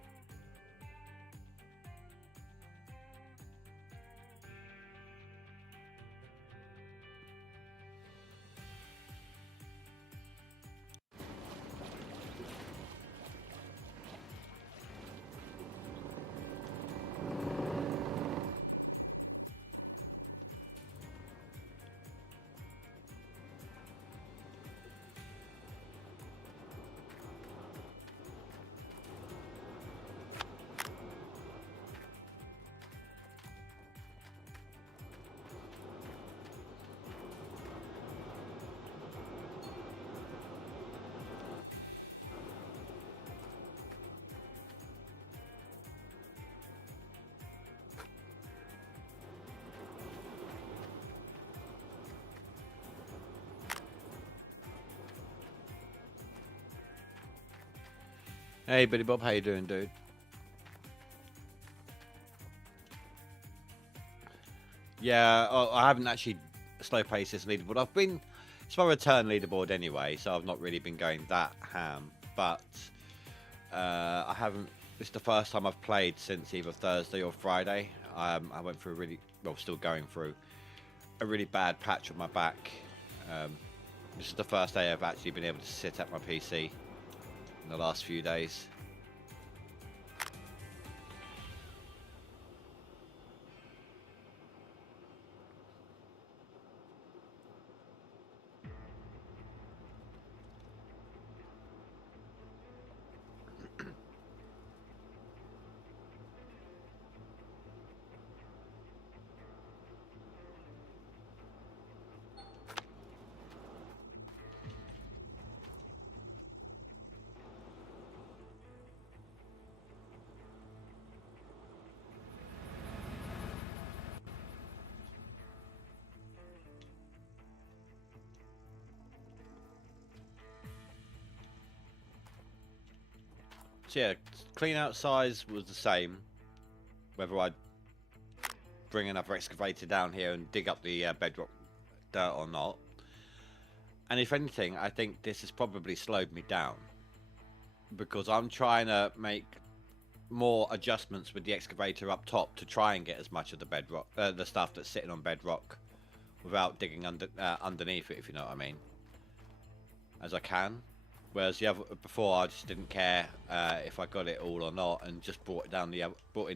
Hey, Billy Bob, how you doing, dude? Yeah, I haven't actually slow paced this leaderboard. It's my return leaderboard anyway, so I've not really been going that ham. But I haven't. It's the first time I've played since either Thursday or Friday. I went through still going through a really bad patch on my back. This is the first day I've actually been able to sit at my PC in the last few days. So yeah, clean out size was the same, whether I bring another excavator down here and dig up the bedrock dirt or not. And if anything, I think this has probably slowed me down, because I'm trying to make more adjustments with the excavator up top to try and get as much of the bedrock, the stuff that's sitting on bedrock, without digging underneath it, if you know what I mean, as I can. Whereas the other before, I just didn't care if I got it all or not, and just brought in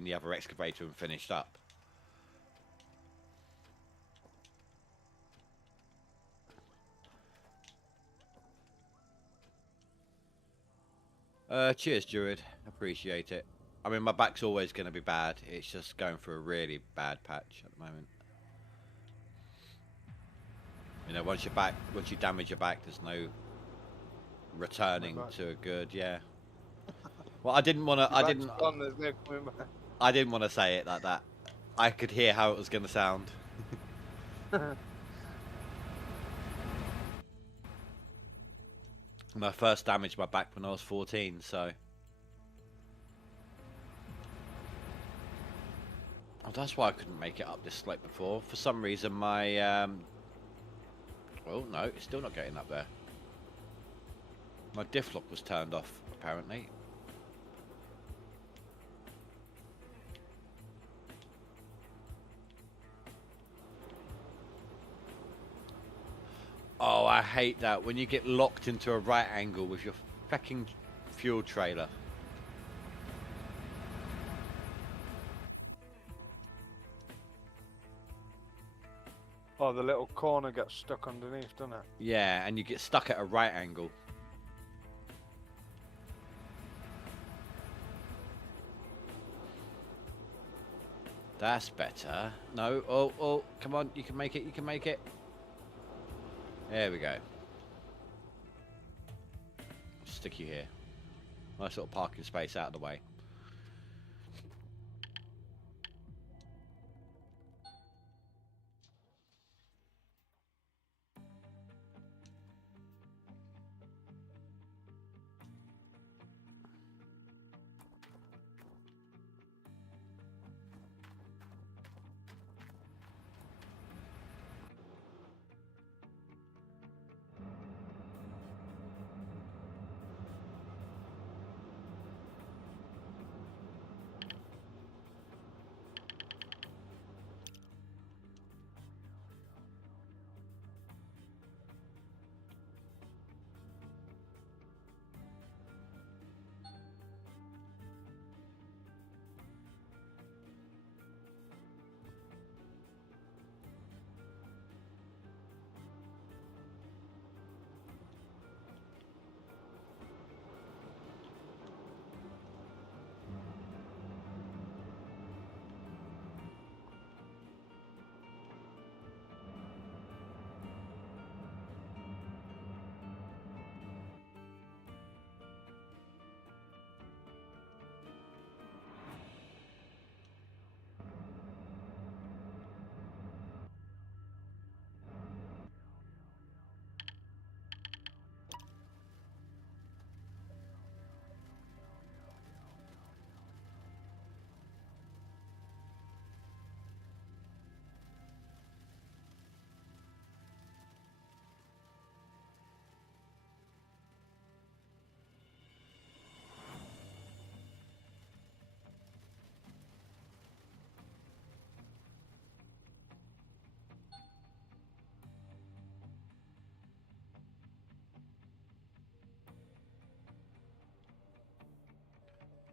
the other excavator and finished up. Cheers, Druid. Appreciate it. I mean, my back's always going to be bad. It's just going through a really bad patch at the moment. You know, once you damage your back, there's no returning to a good. Yeah. Well, I didn't want to. I didn't. Gone, there's no coming back. I didn't want to say it like that. I could hear how it was going to sound. And I first damaged my back when I was 14, so. Oh, that's why I couldn't make it up this slope before. For some reason, my well, no, it's still not getting up there. My diff lock was turned off, apparently. Oh, I hate that when you get locked into a right angle with your fucking fuel trailer. Oh, the little corner gets stuck underneath, doesn't it? Yeah, and you get stuck at a right angle. That's better. No, oh, come on, you can make it, you can make it. There we go. Stick you here. Nice little parking space out of the way.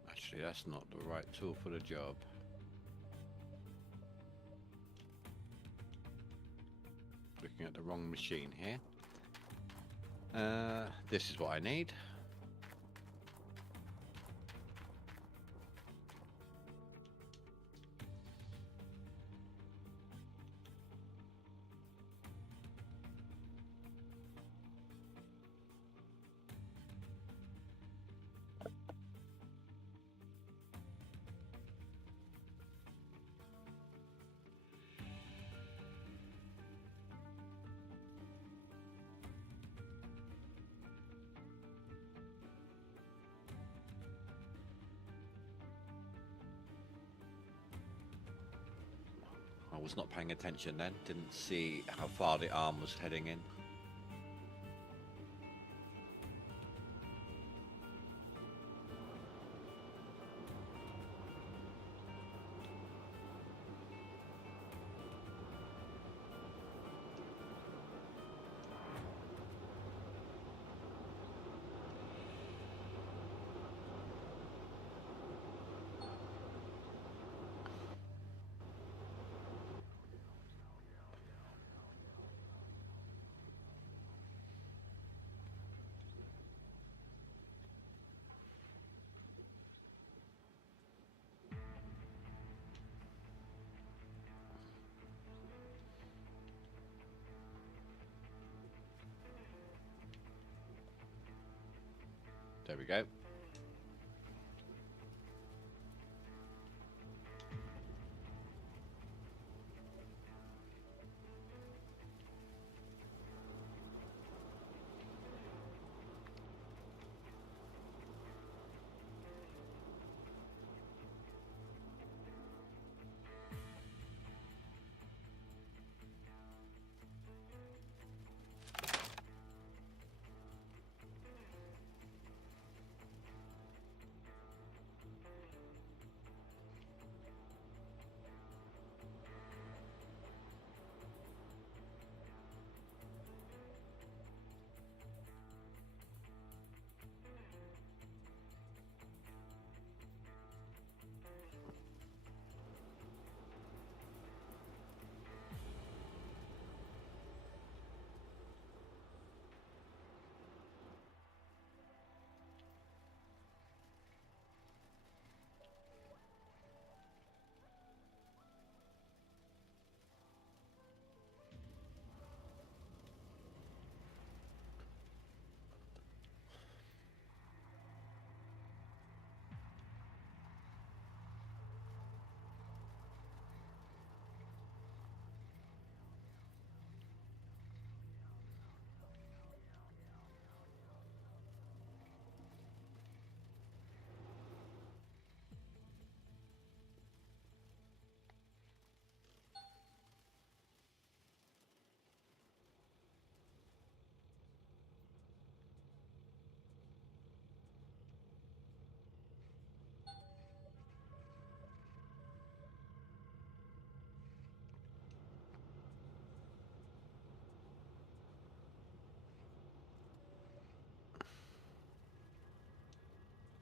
Actually, that's not the right tool for the job. Looking at the wrong machine here. This is what I need. I was not paying attention then, didn't see how far the arm was heading in. There we go.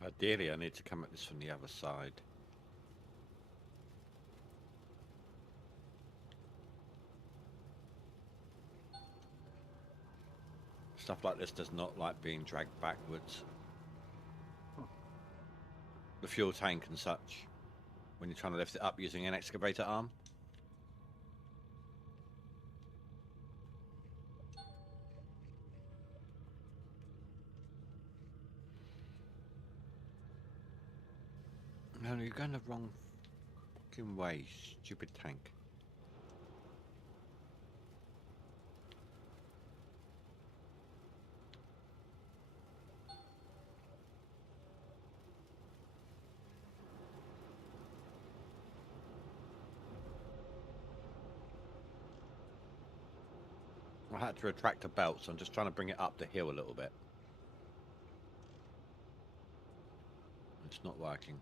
Ideally, I need to come at this from the other side. Stuff like this does not like being dragged backwards. The fuel tank and such, when you're trying to lift it up using an excavator arm. No, you're going the wrong fucking way, stupid tank. I had to retract a belt, so I'm just trying to bring it up the hill a little bit. It's not working.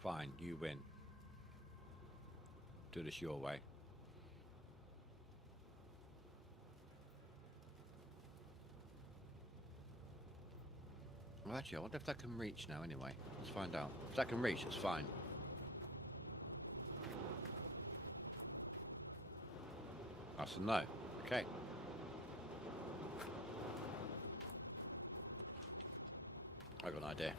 Fine, you win. Do this your way. Well, actually, I wonder if that can reach now anyway. Let's find out. If that can reach, it's fine. That's a no. Okay. I got an idea.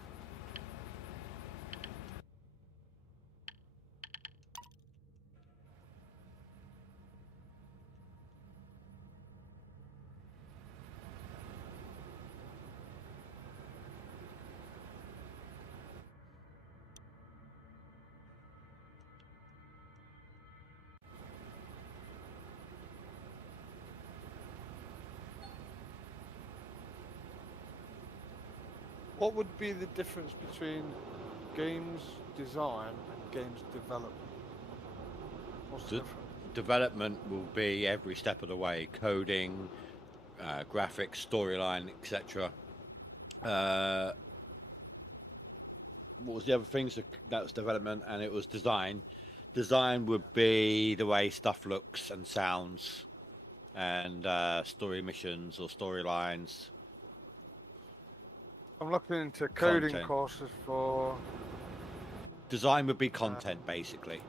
What would be the difference between games design and games development? What's the difference? Development will be every step of the way. Coding, graphics, storyline, etc. What was the other things? That was development, and it was design. Design would be the way stuff looks and sounds, and story missions or storylines. I'm looking into coding Content. courses for. Design would be content, basically.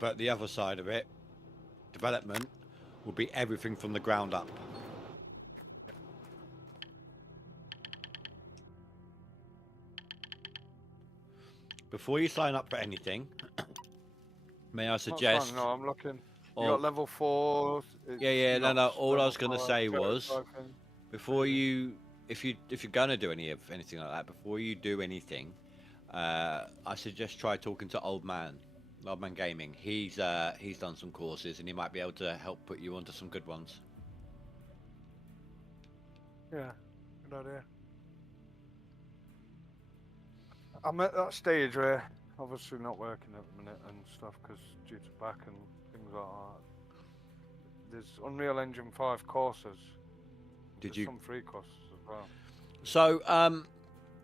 But the other side of it, development, will be everything from the ground up. Before you sign up for anything, may I suggest? No, I'm looking. You or- got level 4. Yeah, no. knocks, All I level was going to 5, say was, prototyping. before you, if you're gonna do anything like that, before you do anything, I suggest try talking to Old Man Gaming. He's done some courses and he might be able to help put you onto some good ones. Yeah, good idea. I'm at that stage where obviously not working at the minute and stuff because due to back and things like that. There's Unreal Engine 5 courses. Did There's you? some free courses as well. So,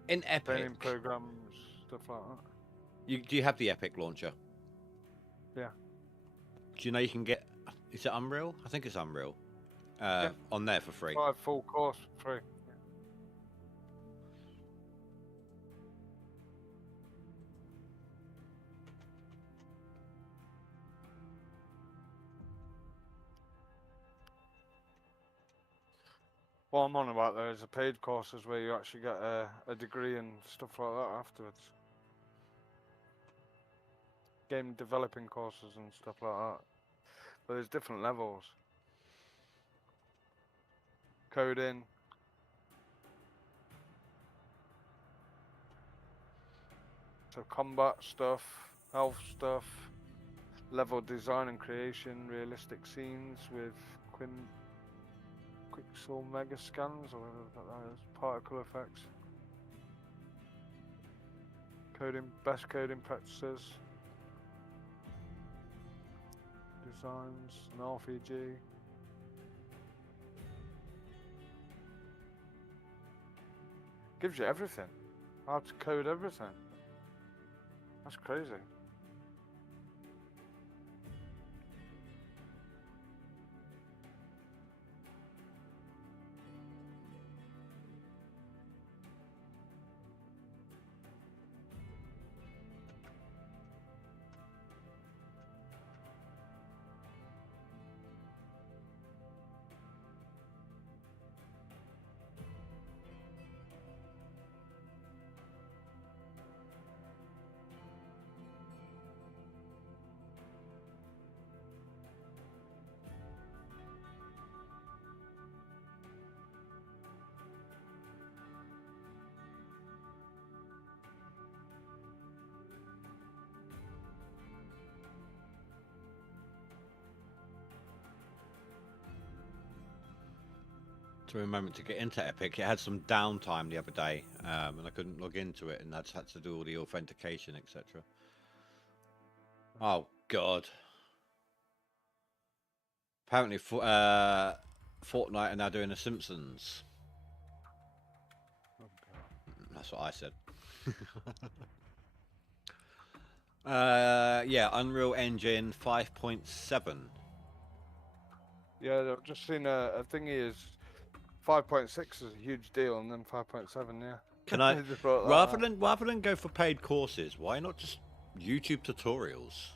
in Epic, Training programs, stuff like that. do you have the Epic launcher? Yeah. Do you know you can get? Is it Unreal? I think it's Unreal. Yeah. On there for free. 5 full course for free. Yeah. What I'm on about there is the paid courses where you actually get a degree and stuff like that afterwards. Game developing courses and stuff like that. But there's different levels. Coding. So combat stuff, health stuff, level design and creation, realistic scenes with Quixel mega scans or whatever that is, particle effects. Coding, best coding practices. Designs, an RPG. Gives you everything. How to code everything. That's crazy. To a moment to get into Epic, it had some downtime the other day, and I couldn't log into it, and I had to do all the authentication, etc. Oh God! Apparently, Fortnite are now doing The Simpsons. Oh, God. That's what I said. Yeah, Unreal Engine 5.7. Yeah, I've just seen a thingy is 5.6 is a huge deal, and then 5.7, yeah. Can I, They just brought that rather than go for paid courses, why not just YouTube tutorials?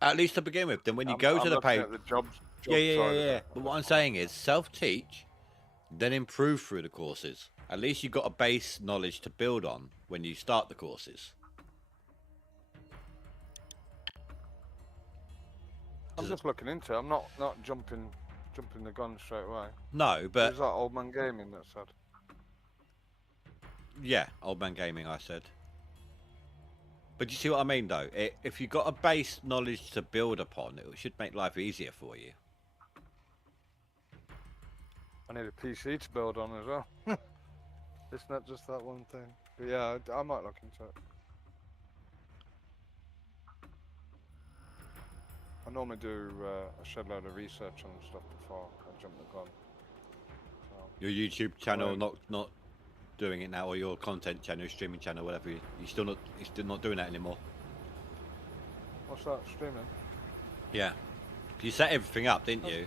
At least to begin with. Then when you go to the looking paid, at the job yeah. side of it. But what I'm saying is self-teach, then improve through the courses. At least you've got a base knowledge to build on when you start the courses. I'm just looking into it. I'm not jumping the gun straight away. No, but There's that Old Man Gaming that said. yeah, Old Man Gaming, I said. But you see what I mean, though? If you've got a base knowledge to build upon, it should make life easier for you. I need a PC to build on as well. It's not just that one thing. But yeah, I might look into it. I normally do a shed load of research on stuff before I jump the gun. So, Your YouTube channel Right. not doing it now, or your content channel, streaming channel, whatever. You're still not doing that anymore. what's that, streaming? Yeah, you set everything up, didn't you?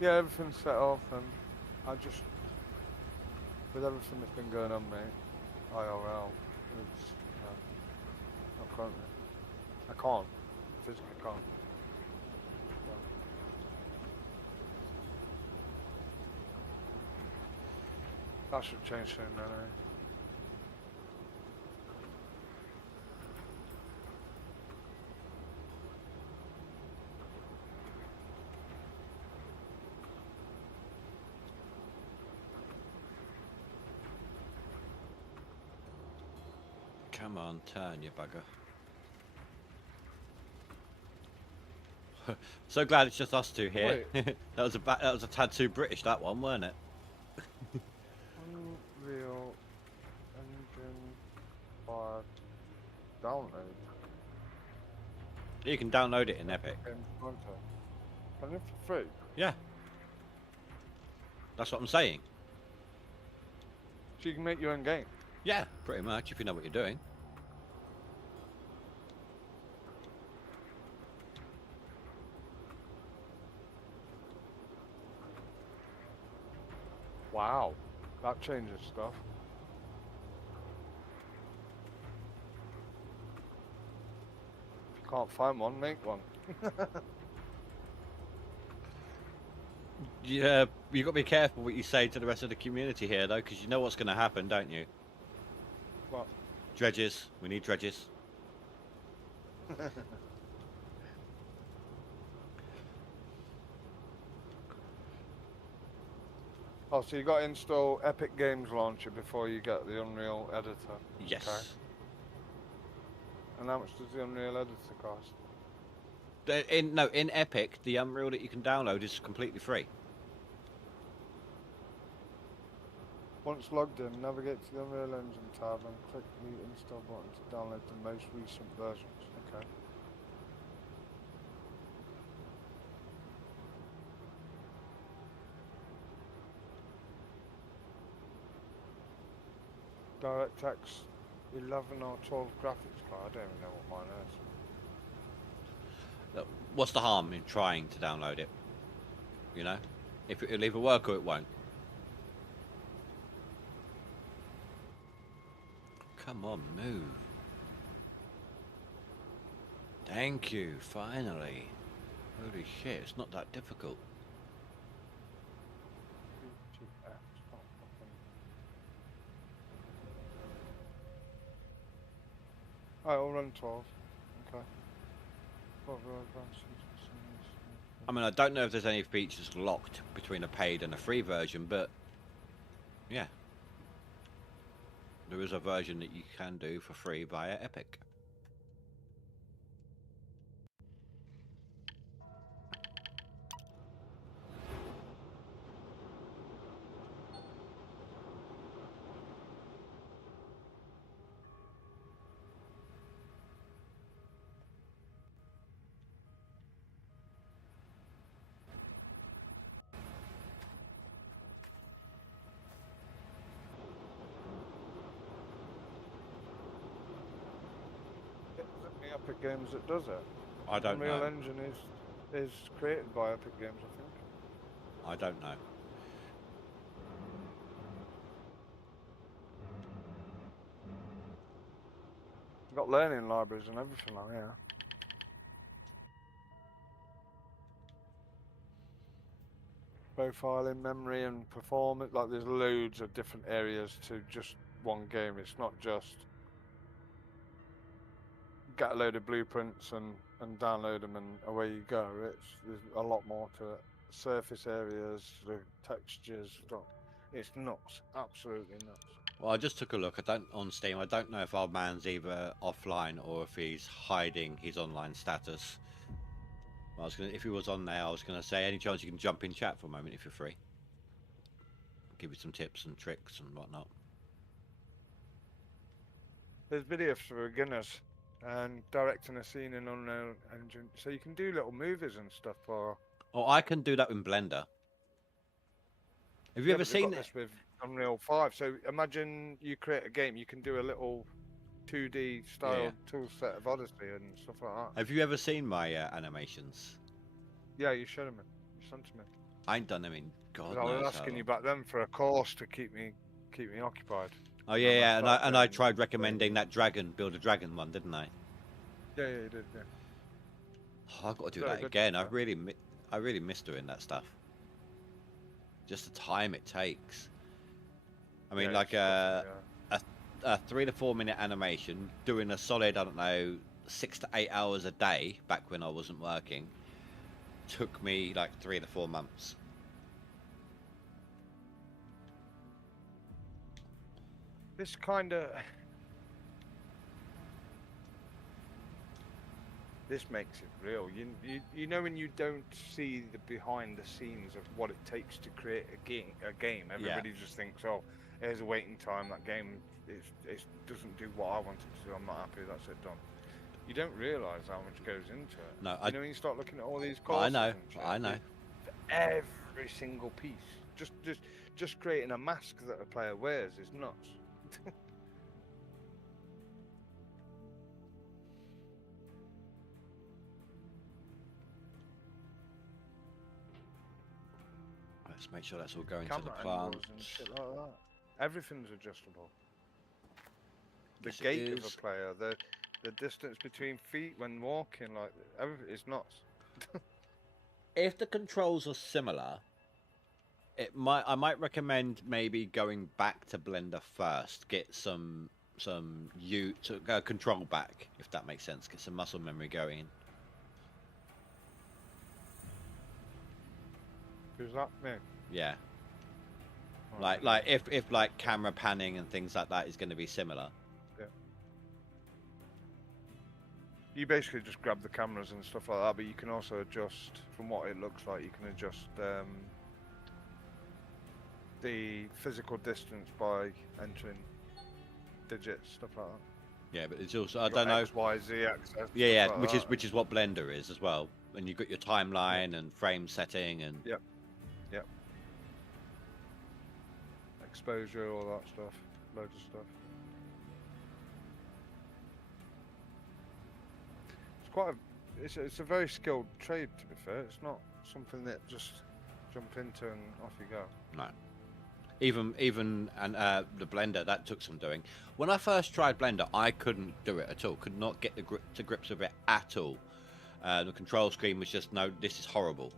Yeah, everything's set off, and I just, with everything that's been going on, mate, IRL, it's, currently. I can't. Physically can't. That should change soon, anyway. Come on, turn, you bugger. So glad it's just us two here. that was a tad too British, that one, weren't it? Unreal Engine 5 download. You can download it in Epic. Can you for free? Yeah. That's what I'm saying. So you can make your own game. Yeah, pretty much, if you know what you're doing. Wow, that changes stuff. If you can't find one, make one. Yeah, you got to be careful what you say to the rest of the community here, though, because you know what's going to happen, don't you? What? Dredges. We need dredges. Oh, so you got to install Epic Games Launcher before you get the Unreal Editor. Yes. Okay. And how much does the Unreal Editor cost? In Epic, the Unreal that you can download is completely free. Once logged in, navigate to the Unreal Engine tab and click the install button to download the most recent versions. Okay. DirectX 11 or 12 graphics card. I don't even know what mine is. What's the harm in trying to download it? You know? If it'll either work or it won't. Come on, move. Thank you, finally. Holy shit, it's not that difficult. Alright, I'll run 12. Okay. I mean, I don't know if there's any features locked between a paid and a free version, but yeah. There is a version that you can do for free via Epic. Epic Games that does it. I don't Unreal know. Engine is created by Epic Games, I think. I don't know. You've got learning libraries and everything on here. Profiling, memory and performance, like there's loads of different areas to just one game. It's not just get a load of blueprints and download them and away you go. There's a lot more to it. Surface areas, the textures, it's nuts, absolutely nuts. Well, I just took a look. On Steam. I don't know if our man's either offline or if he's hiding his online status. If he was on there, I was gonna say, any chance you can jump in chat for a moment if you're free? Give you some tips and tricks and whatnot. There's videos for beginners and directing a scene in Unreal Engine, so you can do little movies and stuff. Or Oh, I can do that in Blender. Have you ever seen this with Unreal 5? So imagine you create a game, you can do a little 2D style tool set of Odyssey and stuff like that. Have you ever seen my animations? Yeah, you showed them. You sent them. I ain't done them in God knows I was how asking you long. back then for a course to keep me occupied. Oh yeah, and I tried recommending that build a dragon one, didn't I? Yeah, you did. Yeah. Oh, I've got to do Very that good. again. I really miss doing that stuff. Just the time it takes. I mean, Yeah, like it's definitely, a 3 to 4 minute animation, doing a solid, I don't know, 6 to 8 hours a day back when I wasn't working, took me like 3 to 4 months. this kind of this makes it real. You know when you don't see the behind the scenes of what it takes to create a game. Everybody just thinks, oh, there's a waiting time. That game it doesn't do what I want it to do. I'm not happy. That's it done. You don't realise how much goes into it. No, You know when you start looking at all these I courses know, and shit, I know. every single piece. Just creating a mask that a player wears is nuts. Let's make sure that's all going to the Camera plant. angles and shit like that. Everything's adjustable. The Yes, it gait of is. a player, the distance between feet when walking, like everything is nuts. If the controls are similar, I might recommend maybe going back to Blender first, get some control back, if that makes sense, get some muscle memory going. Who's that? Me. Yeah, Right. like if like camera panning and things like that is going to be similar. You basically just grab the cameras and stuff like that, but you can also adjust from what it looks like. You can adjust the physical distance by entering digits, stuff like that. Yeah, but it's also I You've don't got know. X, Y, Z access. Yeah, stuff like that. which is what Blender is as well. And you've got your timeline and frame setting and Yep. Exposure, all that stuff, loads of stuff. It's quite it's a very skilled trade, to be fair. It's not something that just jump into and off you go. no. Even and the Blender that took some doing. When I first tried Blender, I couldn't do it at all. Could not get to grips with it at all. The control screen was just no. This is horrible.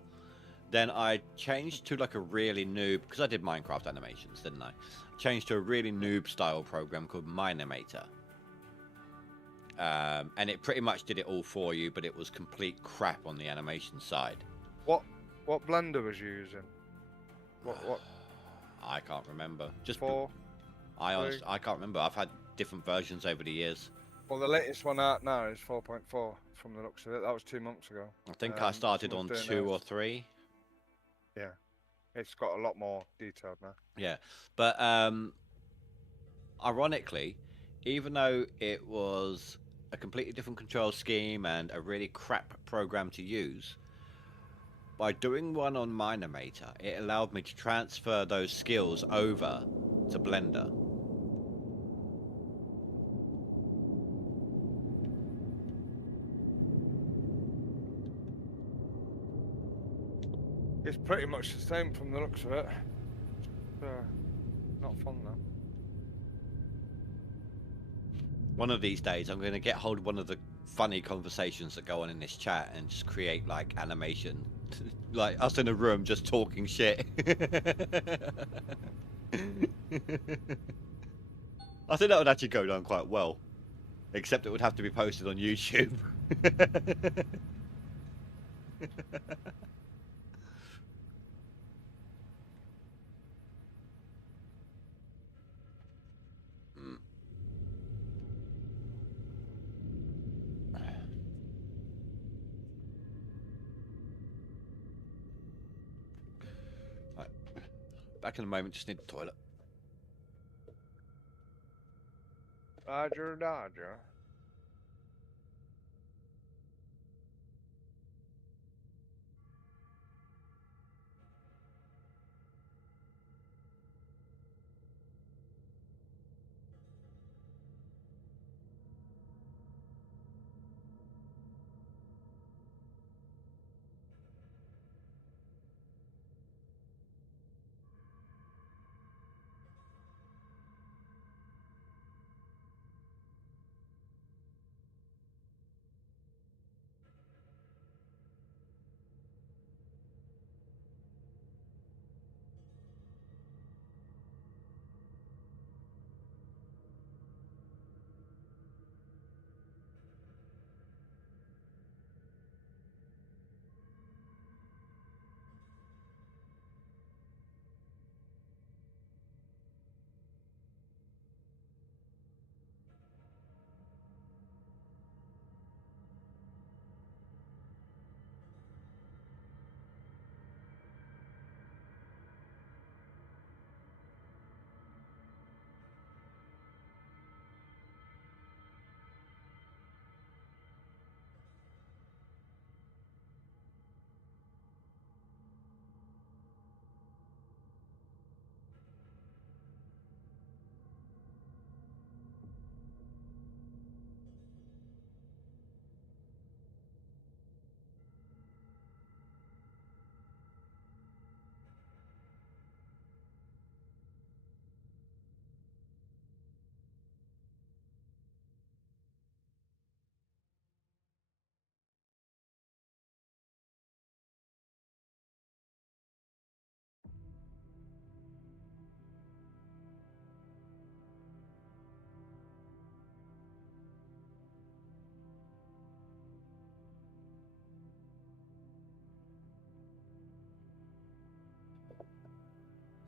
Then I changed to like a really noob, because I did Minecraft animations, didn't I? Changed to a really noob style program called Minimator. And it pretty much did it all for you, but it was complete crap on the animation side. What Blender was you using? What I can't remember. Just 4? I can't remember. I've had different versions over the years. Well, the latest one out now is 4.4 from the looks of it. That was 2 months ago. I think I started on someone's doing 2 or theirs. 3. Yeah, it's got a lot more detailed now. Yeah, but ironically, even though it was a completely different control scheme and a really crap program to use, by doing one on Minimator, it allowed me to transfer those skills over to Blender. It's pretty much the same from the looks of it. Not fun though. One of these days, I'm going to get hold of one of the funny conversations that go on in this chat and just create like animation, like us in a room just talking shit. I think that would actually go down quite well, except it would have to be posted on YouTube. Right. Back in a moment, just need the toilet. Dodger.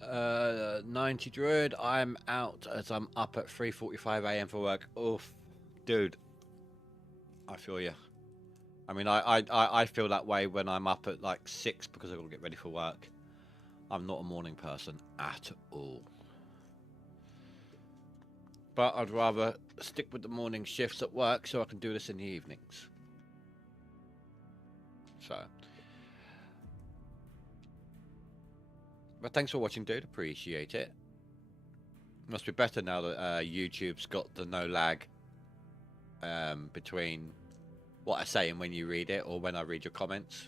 90 Druid. I'm out as I'm up at 3:45 a.m. for work. Oof, dude. I feel you. I mean, I feel that way when I'm up at like 6 because I've got to get ready for work. I'm not a morning person at all. But I'd rather stick with the morning shifts at work so I can do this in the evenings. So. But thanks for watching, dude. Appreciate it. Must be better now that YouTube's got the no lag between what I say and when you read it, or when I read your comments.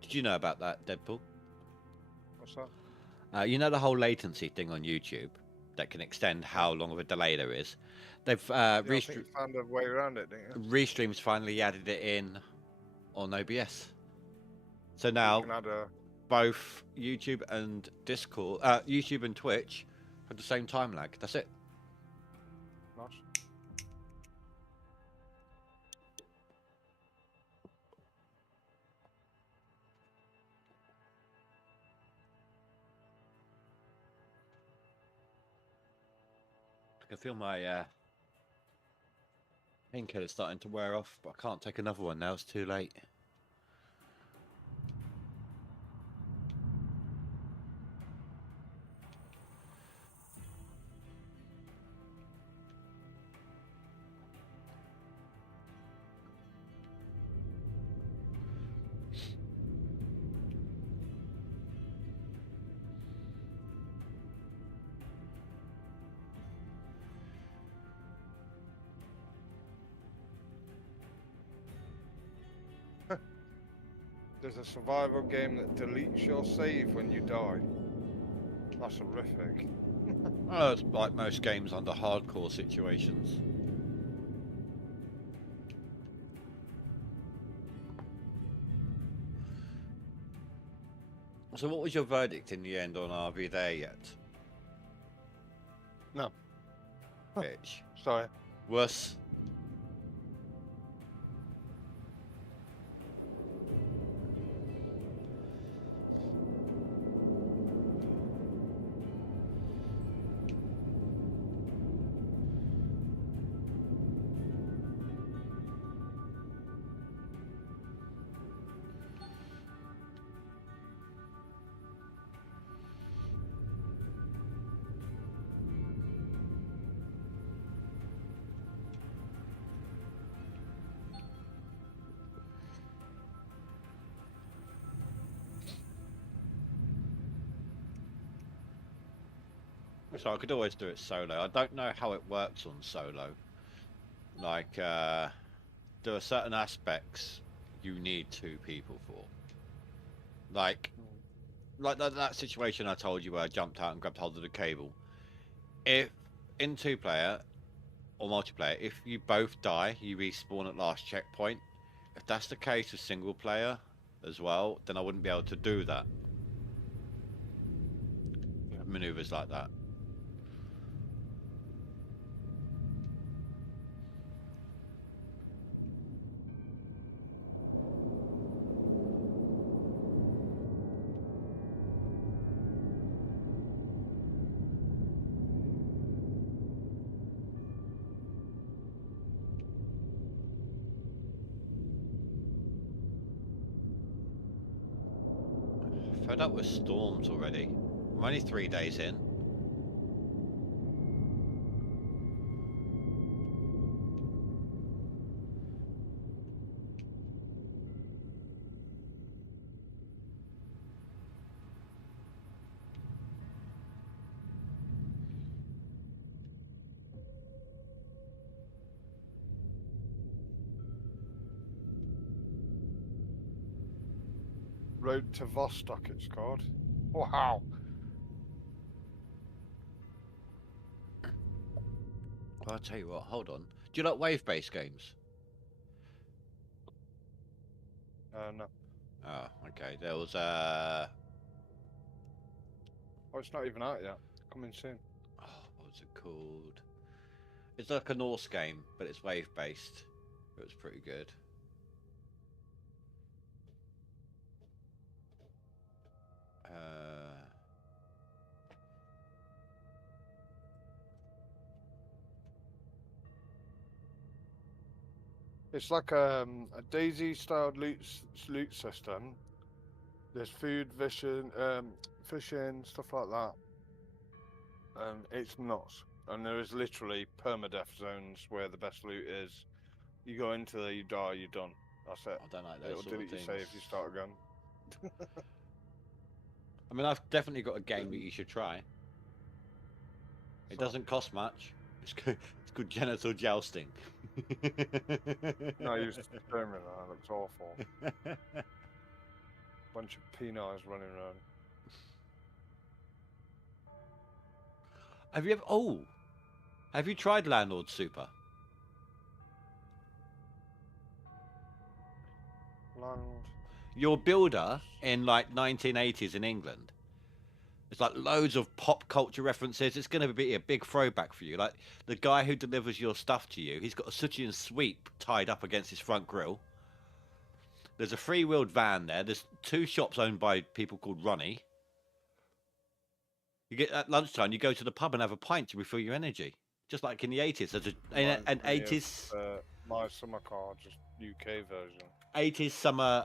Did you know about that, Deadpool? What's that? You know the whole latency thing on YouTube that can extend how long of a delay there is? They've Yeah, I think you found a way around it, didn't you? Restream's finally added it in on OBS. So You now can add a... both YouTube and Discord, YouTube and Twitch have the same time lag. That's it. Nice. I can feel my painkiller's starting to wear off, but I can't take another one now. It's too late. There's a survival game that deletes your save when you die. That's horrific. Oh, it's like most games under hardcore situations. So what was your verdict in the end on Are We There Yet? No. Bitch. Sorry. Worse. So I could always do it solo. I don't know how it works on solo. Like, there are certain aspects you need 2 people for. Like that situation I told you where I jumped out and grabbed hold of the cable. If in 2-player or multiplayer, if you both die, you respawn at last checkpoint. If that's the case with single player as well, then I wouldn't be able to do that. Maneuvers like that. Fed up with storms already. I'm only 3 days in. Road to Vostok, it's called. Wow. Well, I'll tell you what, hold on. Do you like wave-based games? No. Oh, okay. There was Oh, it's not even out yet. Coming soon. oh, what was it called? It's like a Norse game, but it's wave-based. It was pretty good. It's like a Daisy-style loot system. There's food, fishing, stuff like that. It's nuts. And there is literally permadeath zones where the best loot is. You go into there, you die, you're done. That's it. I don't like those It'll sort of delete your things. save if you start again. I mean, I've definitely got a game that you should try. It doesn't cost much. It's called genital jousting. No, I used to experiment that. It looks awful. Bunch of penile running around. Have you ever? Oh, have you tried Landlord Super? Land. Your builder in like 1980s in England. It's like loads of pop culture references. It's going to be a big throwback for you. Like the guy who delivers your stuff to you, he's got a sooty and sweep tied up against his front grille. There's a three-wheeled van there. There's 2 shops owned by people called Ronnie. You get at lunchtime, you go to the pub and have a pint to refill your energy, just like in the 80s. There's an 80s My Summer Car, just UK version. 80s summer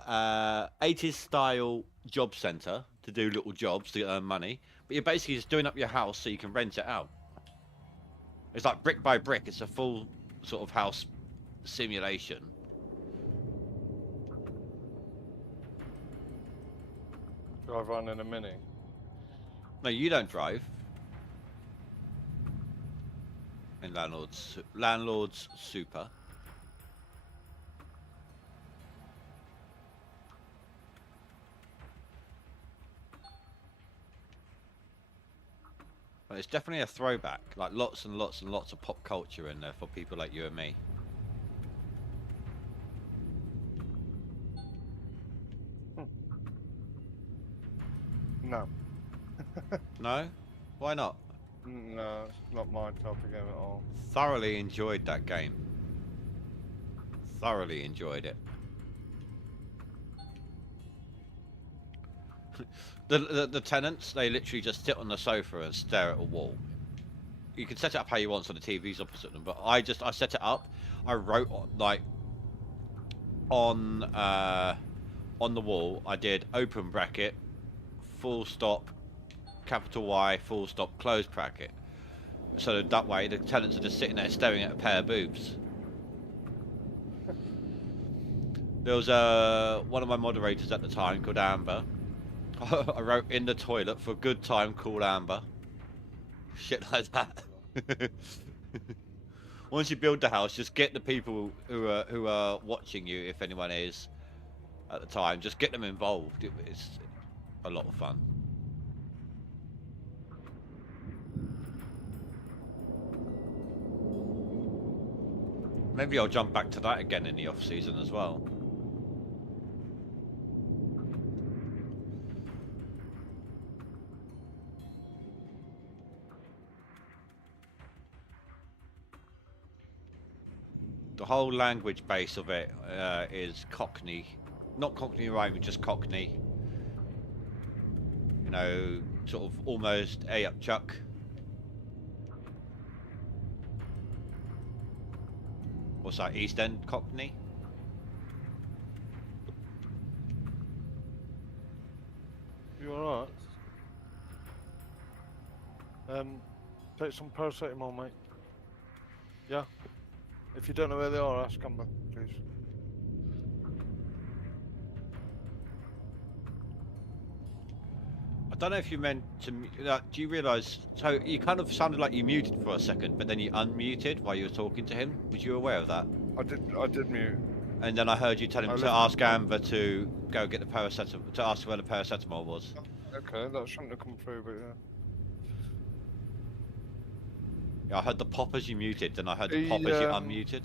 80s style job centre to do little jobs to earn money, but you're basically just doing up your house so you can rent it out. It's like brick by brick. It's a full sort of house simulation. Drive around in a Mini. No, you don't drive. In Landlord's Super. But it's definitely a throwback. Like lots and lots and lots of pop culture in there for people like you and me. No. No? Why not? No, it's not my type of game at all. Thoroughly enjoyed that game. Thoroughly enjoyed it. The tenants, they literally just sit on the sofa and stare at a wall. You can set it up how you want so the TV's opposite them, but I set it up. I wrote like on the wall, I did open bracket, full stop, capital Y, full stop, close bracket. So that way the tenants are just sitting there staring at a pair of boobs. There was one of my moderators at the time called Amber. I wrote in the toilet for good time, call Amber. Shit like that. Once you build the house, just get the people who are watching you, if anyone is at the time, just get them involved. It's a lot of fun. Maybe I'll jump back to that again in the off season as well. The whole language base of it is Cockney, not Cockney rhyming, just Cockney. You know, sort of almost A up Chuck. What's that, East End Cockney? You alright? Take some paracetamol, mate. Yeah? If you don't know where they are, ask Amber, please. I don't know if you meant to. Do you realise? So you kind of sounded like you muted for a second, but then you unmuted while you were talking to him. Was you aware of that? I did mute. And then I heard you tell him to ask Amber to go get the paracetamol, to ask where the paracetamol was. Okay, that shouldn't have come through, but yeah. Yeah, I heard the pop as you muted, then I heard the pop as you unmuted.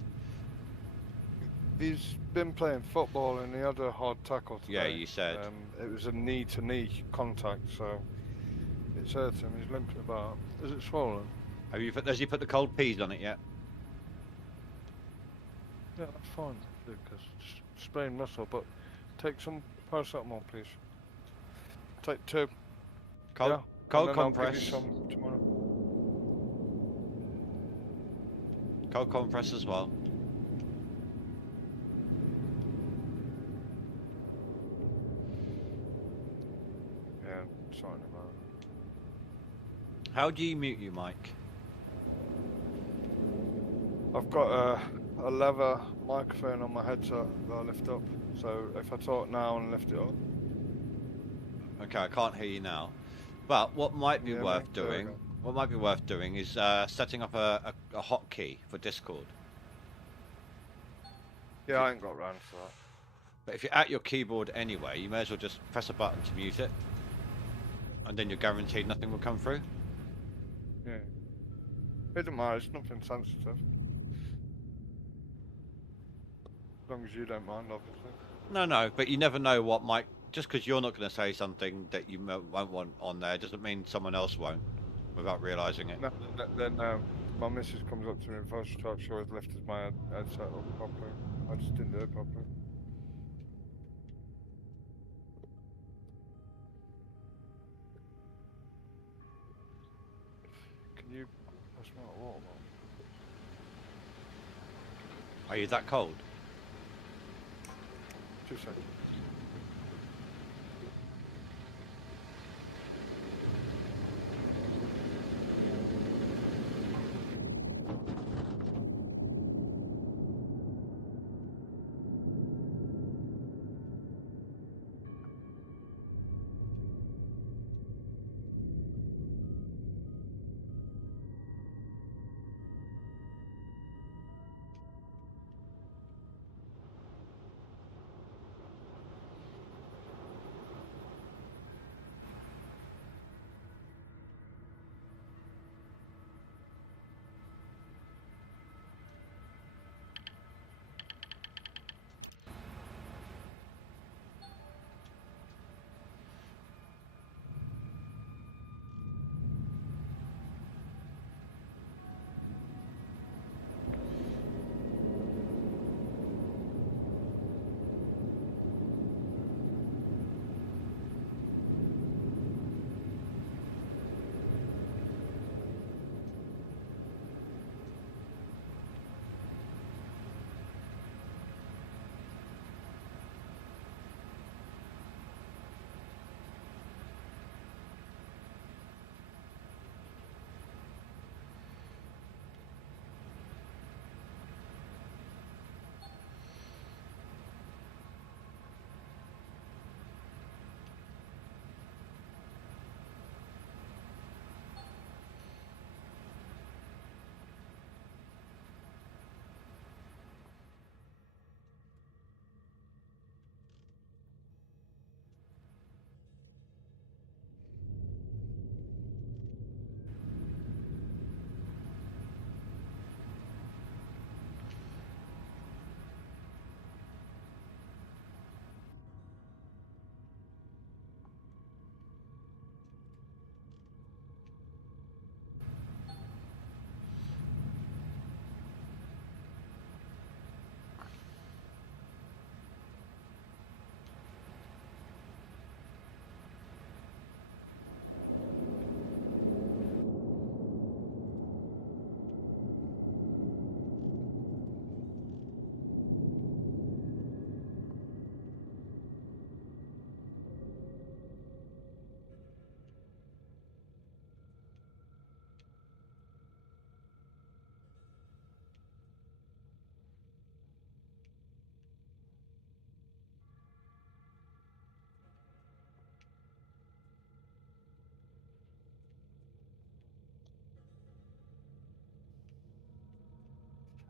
He's been playing football and he had a hard tackle today. Yeah, you said. It was a knee-to-knee contact, so it's hurt him. He's limping about. Is it swollen? Has he put the cold peas on it yet? Yeah, that's fine, Lucas. Sprained muscle, but take some paracetamol, please. Take 2. Cold, yeah, cold and then I'll compress. give you some tomorrow. Cold compress as well. something about. How do you mute you, Mike? I've got a leather microphone on my headset that I lift up. So if I talk now and lift it up, Okay, I can't hear you now. But what might be Yeah, worth mate, there we doing, go. what might be worth doing is setting up a hotkey for Discord. yeah, I ain't got round to that. But if you're at your keyboard anyway, you may as well just press a button to mute it, and then you're guaranteed nothing will come through. Yeah. It doesn't matter, it's nothing sensitive. As long as you don't mind, obviously. No, but you never know what might. Just because you're not going to say something that you won't want on there doesn't mean someone else won't, without realising it. No, then my missus comes up to me before she talks, she always lifted my headset up properly. I just didn't do it properly. Can you pass me that water, man? Are you that cold? 2 seconds.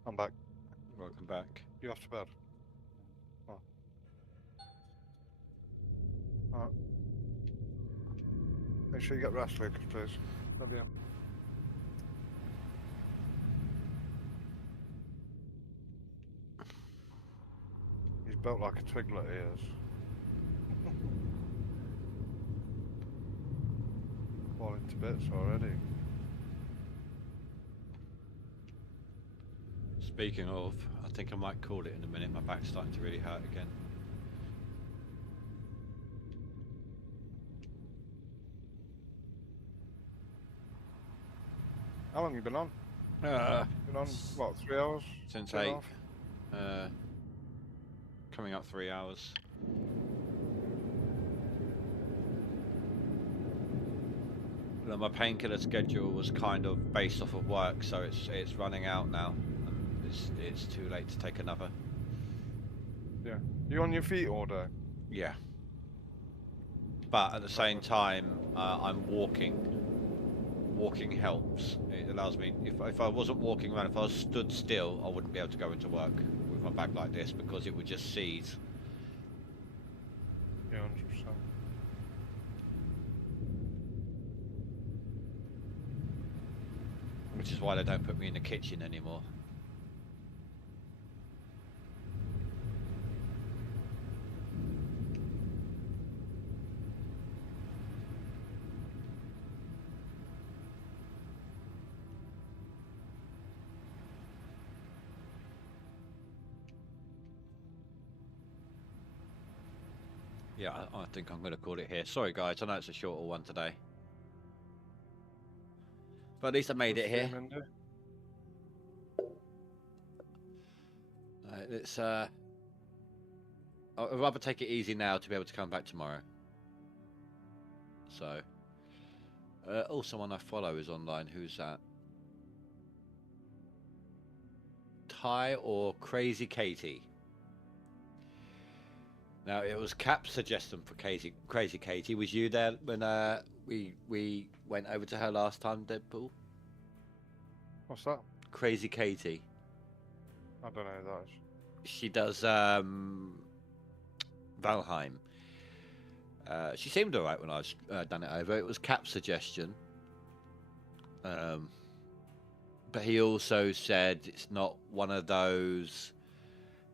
I'm back. Welcome back. You off to bed? Oh. Alright. Make sure you get rest, Lucas, please. Love you. He's built like a twiglet, he is. Falling to bits already. Speaking of, I think I might call it in a minute. My back's starting to really hurt again. How long you been on? Been on, what, 3 hours? Since 2.5? 8. Coming up 3 hours. my painkiller schedule was kind of based off of work, so it's running out now. And it's too late to take another. You on your feet all day? Yeah. But at the same time, I'm walking. Walking helps. It allows me. If I wasn't walking around, if I was stood still, I wouldn't be able to go into work with my back like this because it would just seize. Yeah, 100%. Which is why they don't put me in the kitchen anymore. Yeah, I think I'm going to call it here. Sorry, guys. I know it's a shorter one today. But at least I made it here. It's I'd rather take it easy now to be able to come back tomorrow. So, also one I follow is online. Who's that? Ty or Crazy Katie? Now it was Cap's suggestion for Crazy Katie. Was you there when we went over to her last time, Deadpool? What's that? Crazy Katie. I don't know who that is. She does Valheim. She seemed alright when I was done it over. It was Cap's suggestion. But he also said it's not one of those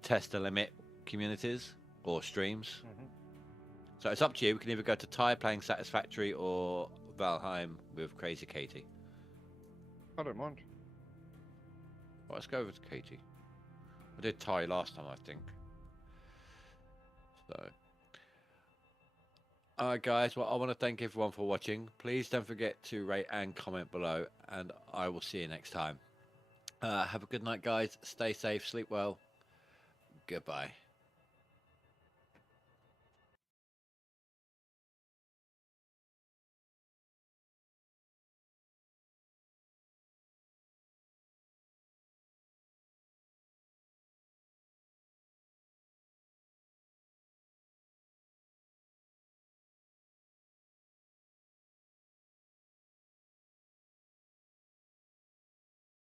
test the limit communities or streams. So it's up to you. We can either go to Ty playing Satisfactory or Valheim with Crazy Katie. I don't mind. Well, let's go over to Katie. I did Ty last time, I think. So, alright guys, well I want to thank everyone for watching. Please don't forget to rate and comment below, and I will see you next time. Have a good night guys, stay safe, sleep well, goodbye.